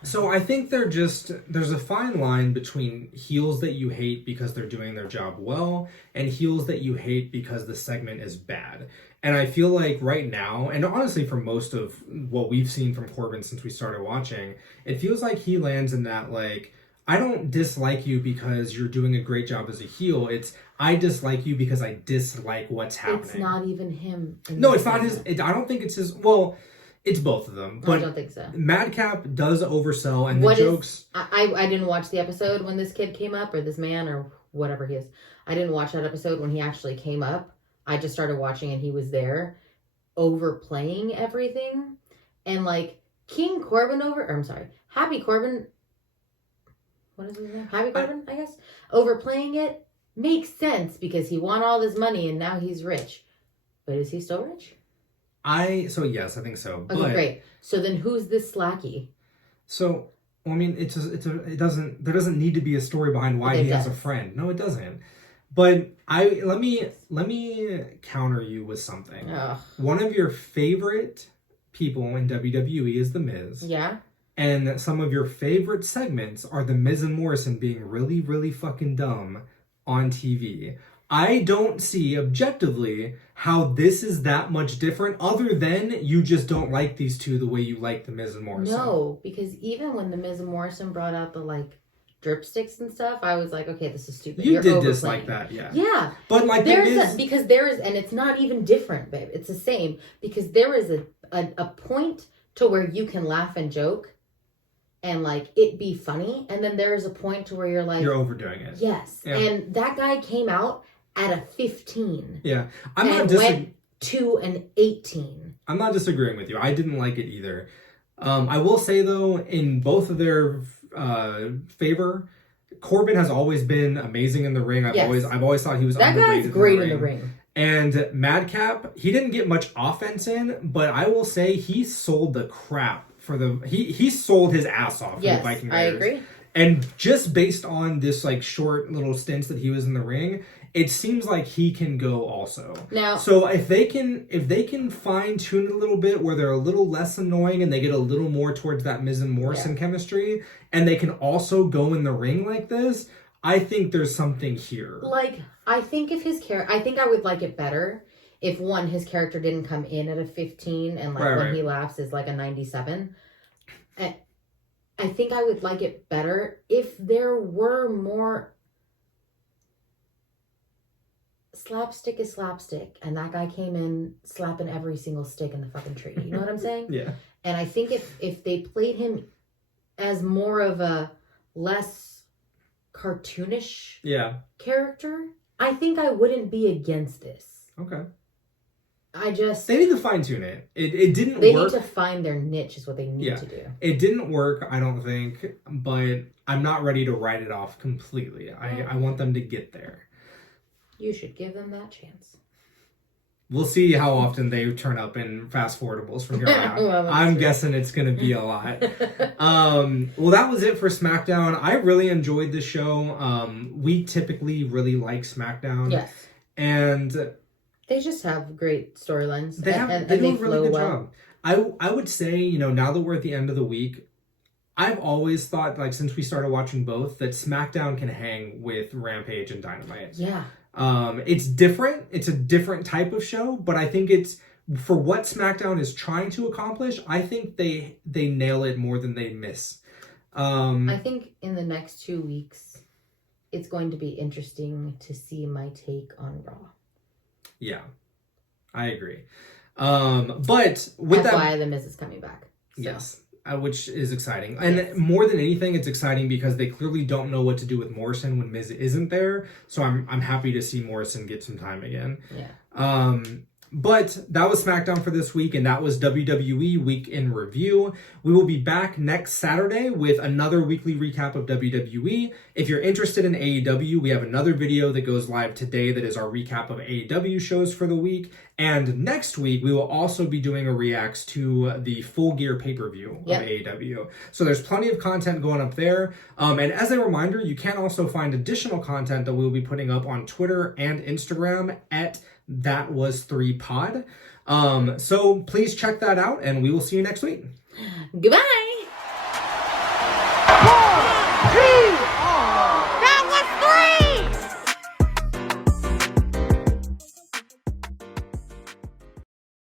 So I think there's a fine line between heels that you hate because they're doing their job well and heels that you hate because the segment is bad. And I feel like right now, and honestly for most of what we've seen from Corbin since we started watching, it feels like he lands in that, like, I don't dislike you because you're doing a great job as a heel. It's, I dislike you because I dislike what's happening. It's not even him. No, it's not his. I don't think it's his. Well, it's both of them. But I don't think so. Madcap does oversell, and the jokes... I didn't watch the episode when this kid came up, or this man, or whatever he is. I didn't watch that episode when he actually came up. I just started watching and he was there overplaying everything. And, like, Happy Corbin... What is his name? Happy Corbin, I guess? Overplaying it makes sense because he won all this money and now he's rich. But is he still rich? Yes, I think so. Okay, great. So then who's this slacky? So, well, I mean, there doesn't need to be a story behind why he has a friend. No, it doesn't. But let me counter you with something. Ugh. One of your favorite people in WWE is The Miz. Yeah. And some of your favorite segments are The Miz and Morrison being really, really fucking dumb on TV. I don't see objectively how this is that much different other than you just don't like these two the way you like The Miz and Morrison. No, because even when The Miz and Morrison brought out the, like, dripsticks and stuff, I was like, okay, this is stupid. You did dislike that, yeah. Yeah. But, like, and it's not even different, babe. It's the same. Because there is a point to where you can laugh and joke and, like, it be funny. And then there is a point to where you're like... You're overdoing it. Yes. Yeah. And that guy came out at a 15. Yeah. Went to an 18. I'm not disagreeing with you. I didn't like it either. I will say, though, in both of their favor, Corbin has always been amazing in the ring. I've always thought he was underrated. That guy's great in the ring. And Madcap, he didn't get much offense in, but I will say he sold the crap for the... He sold his ass off for the Viking Raiders. I agree. And just based on this like short little stints that he was in the ring, it seems like he can go also. Now, so if they can fine tune it a little bit where they're a little less annoying and they get a little more towards that Miz and Morrison chemistry, and they can also go in the ring like this, I think there's something here. Like, I think if his character, I think I would like it better if his character didn't come in at a 15 and like when he laughs is like a 97. I think I would like it better if there were more slapstick is slapstick, and that guy came in slapping every single stick in the fucking tree. You know what I'm saying? Yeah. And I think if they played him as more of a less cartoonish character, I think I wouldn't be against this. Okay. They need to fine tune it. It didn't work. They need to find their niche is what they need to do. It didn't work, I don't think, but I'm not ready to write it off completely. I want them to get there. You should give them that chance. We'll see how often they turn up in Fast-Forwardables from here on out. Well, I'm guessing it's going to be a lot. Well, that was it for SmackDown. I really enjoyed the show. We typically really like SmackDown. Yes. And they just have great storylines. They do a really good job. I would say, now that we're at the end of the week, I've always thought, like, since we started watching both, that SmackDown can hang with Rampage and Dynamite. Yeah. It's different. It's a different type of show, but I think it's for what SmackDown is trying to accomplish. I think they nail it more than they miss. I think in the next 2 weeks, it's going to be interesting to see my take on Raw. Yeah, I agree. But with that's why the Miz is coming back. So. Yes. Which is exciting. And more than anything, it's exciting because they clearly don't know what to do with Morrison when Miz isn't there. So I'm happy to see Morrison get some time again. Yeah. But that was SmackDown for this week, and that was WWE Week in Review. We will be back next Saturday with another weekly recap of WWE. If you're interested in AEW, we have another video that goes live today that is our recap of AEW shows for the week. And next week, we will also be doing a reacts to the Full Gear pay-per-view of AEW. So there's plenty of content going up there. And as a reminder, you can also find additional content that we'll be putting up on Twitter and Instagram at That Was 3 Pod. So please check that out, and we will see you next week. Goodbye.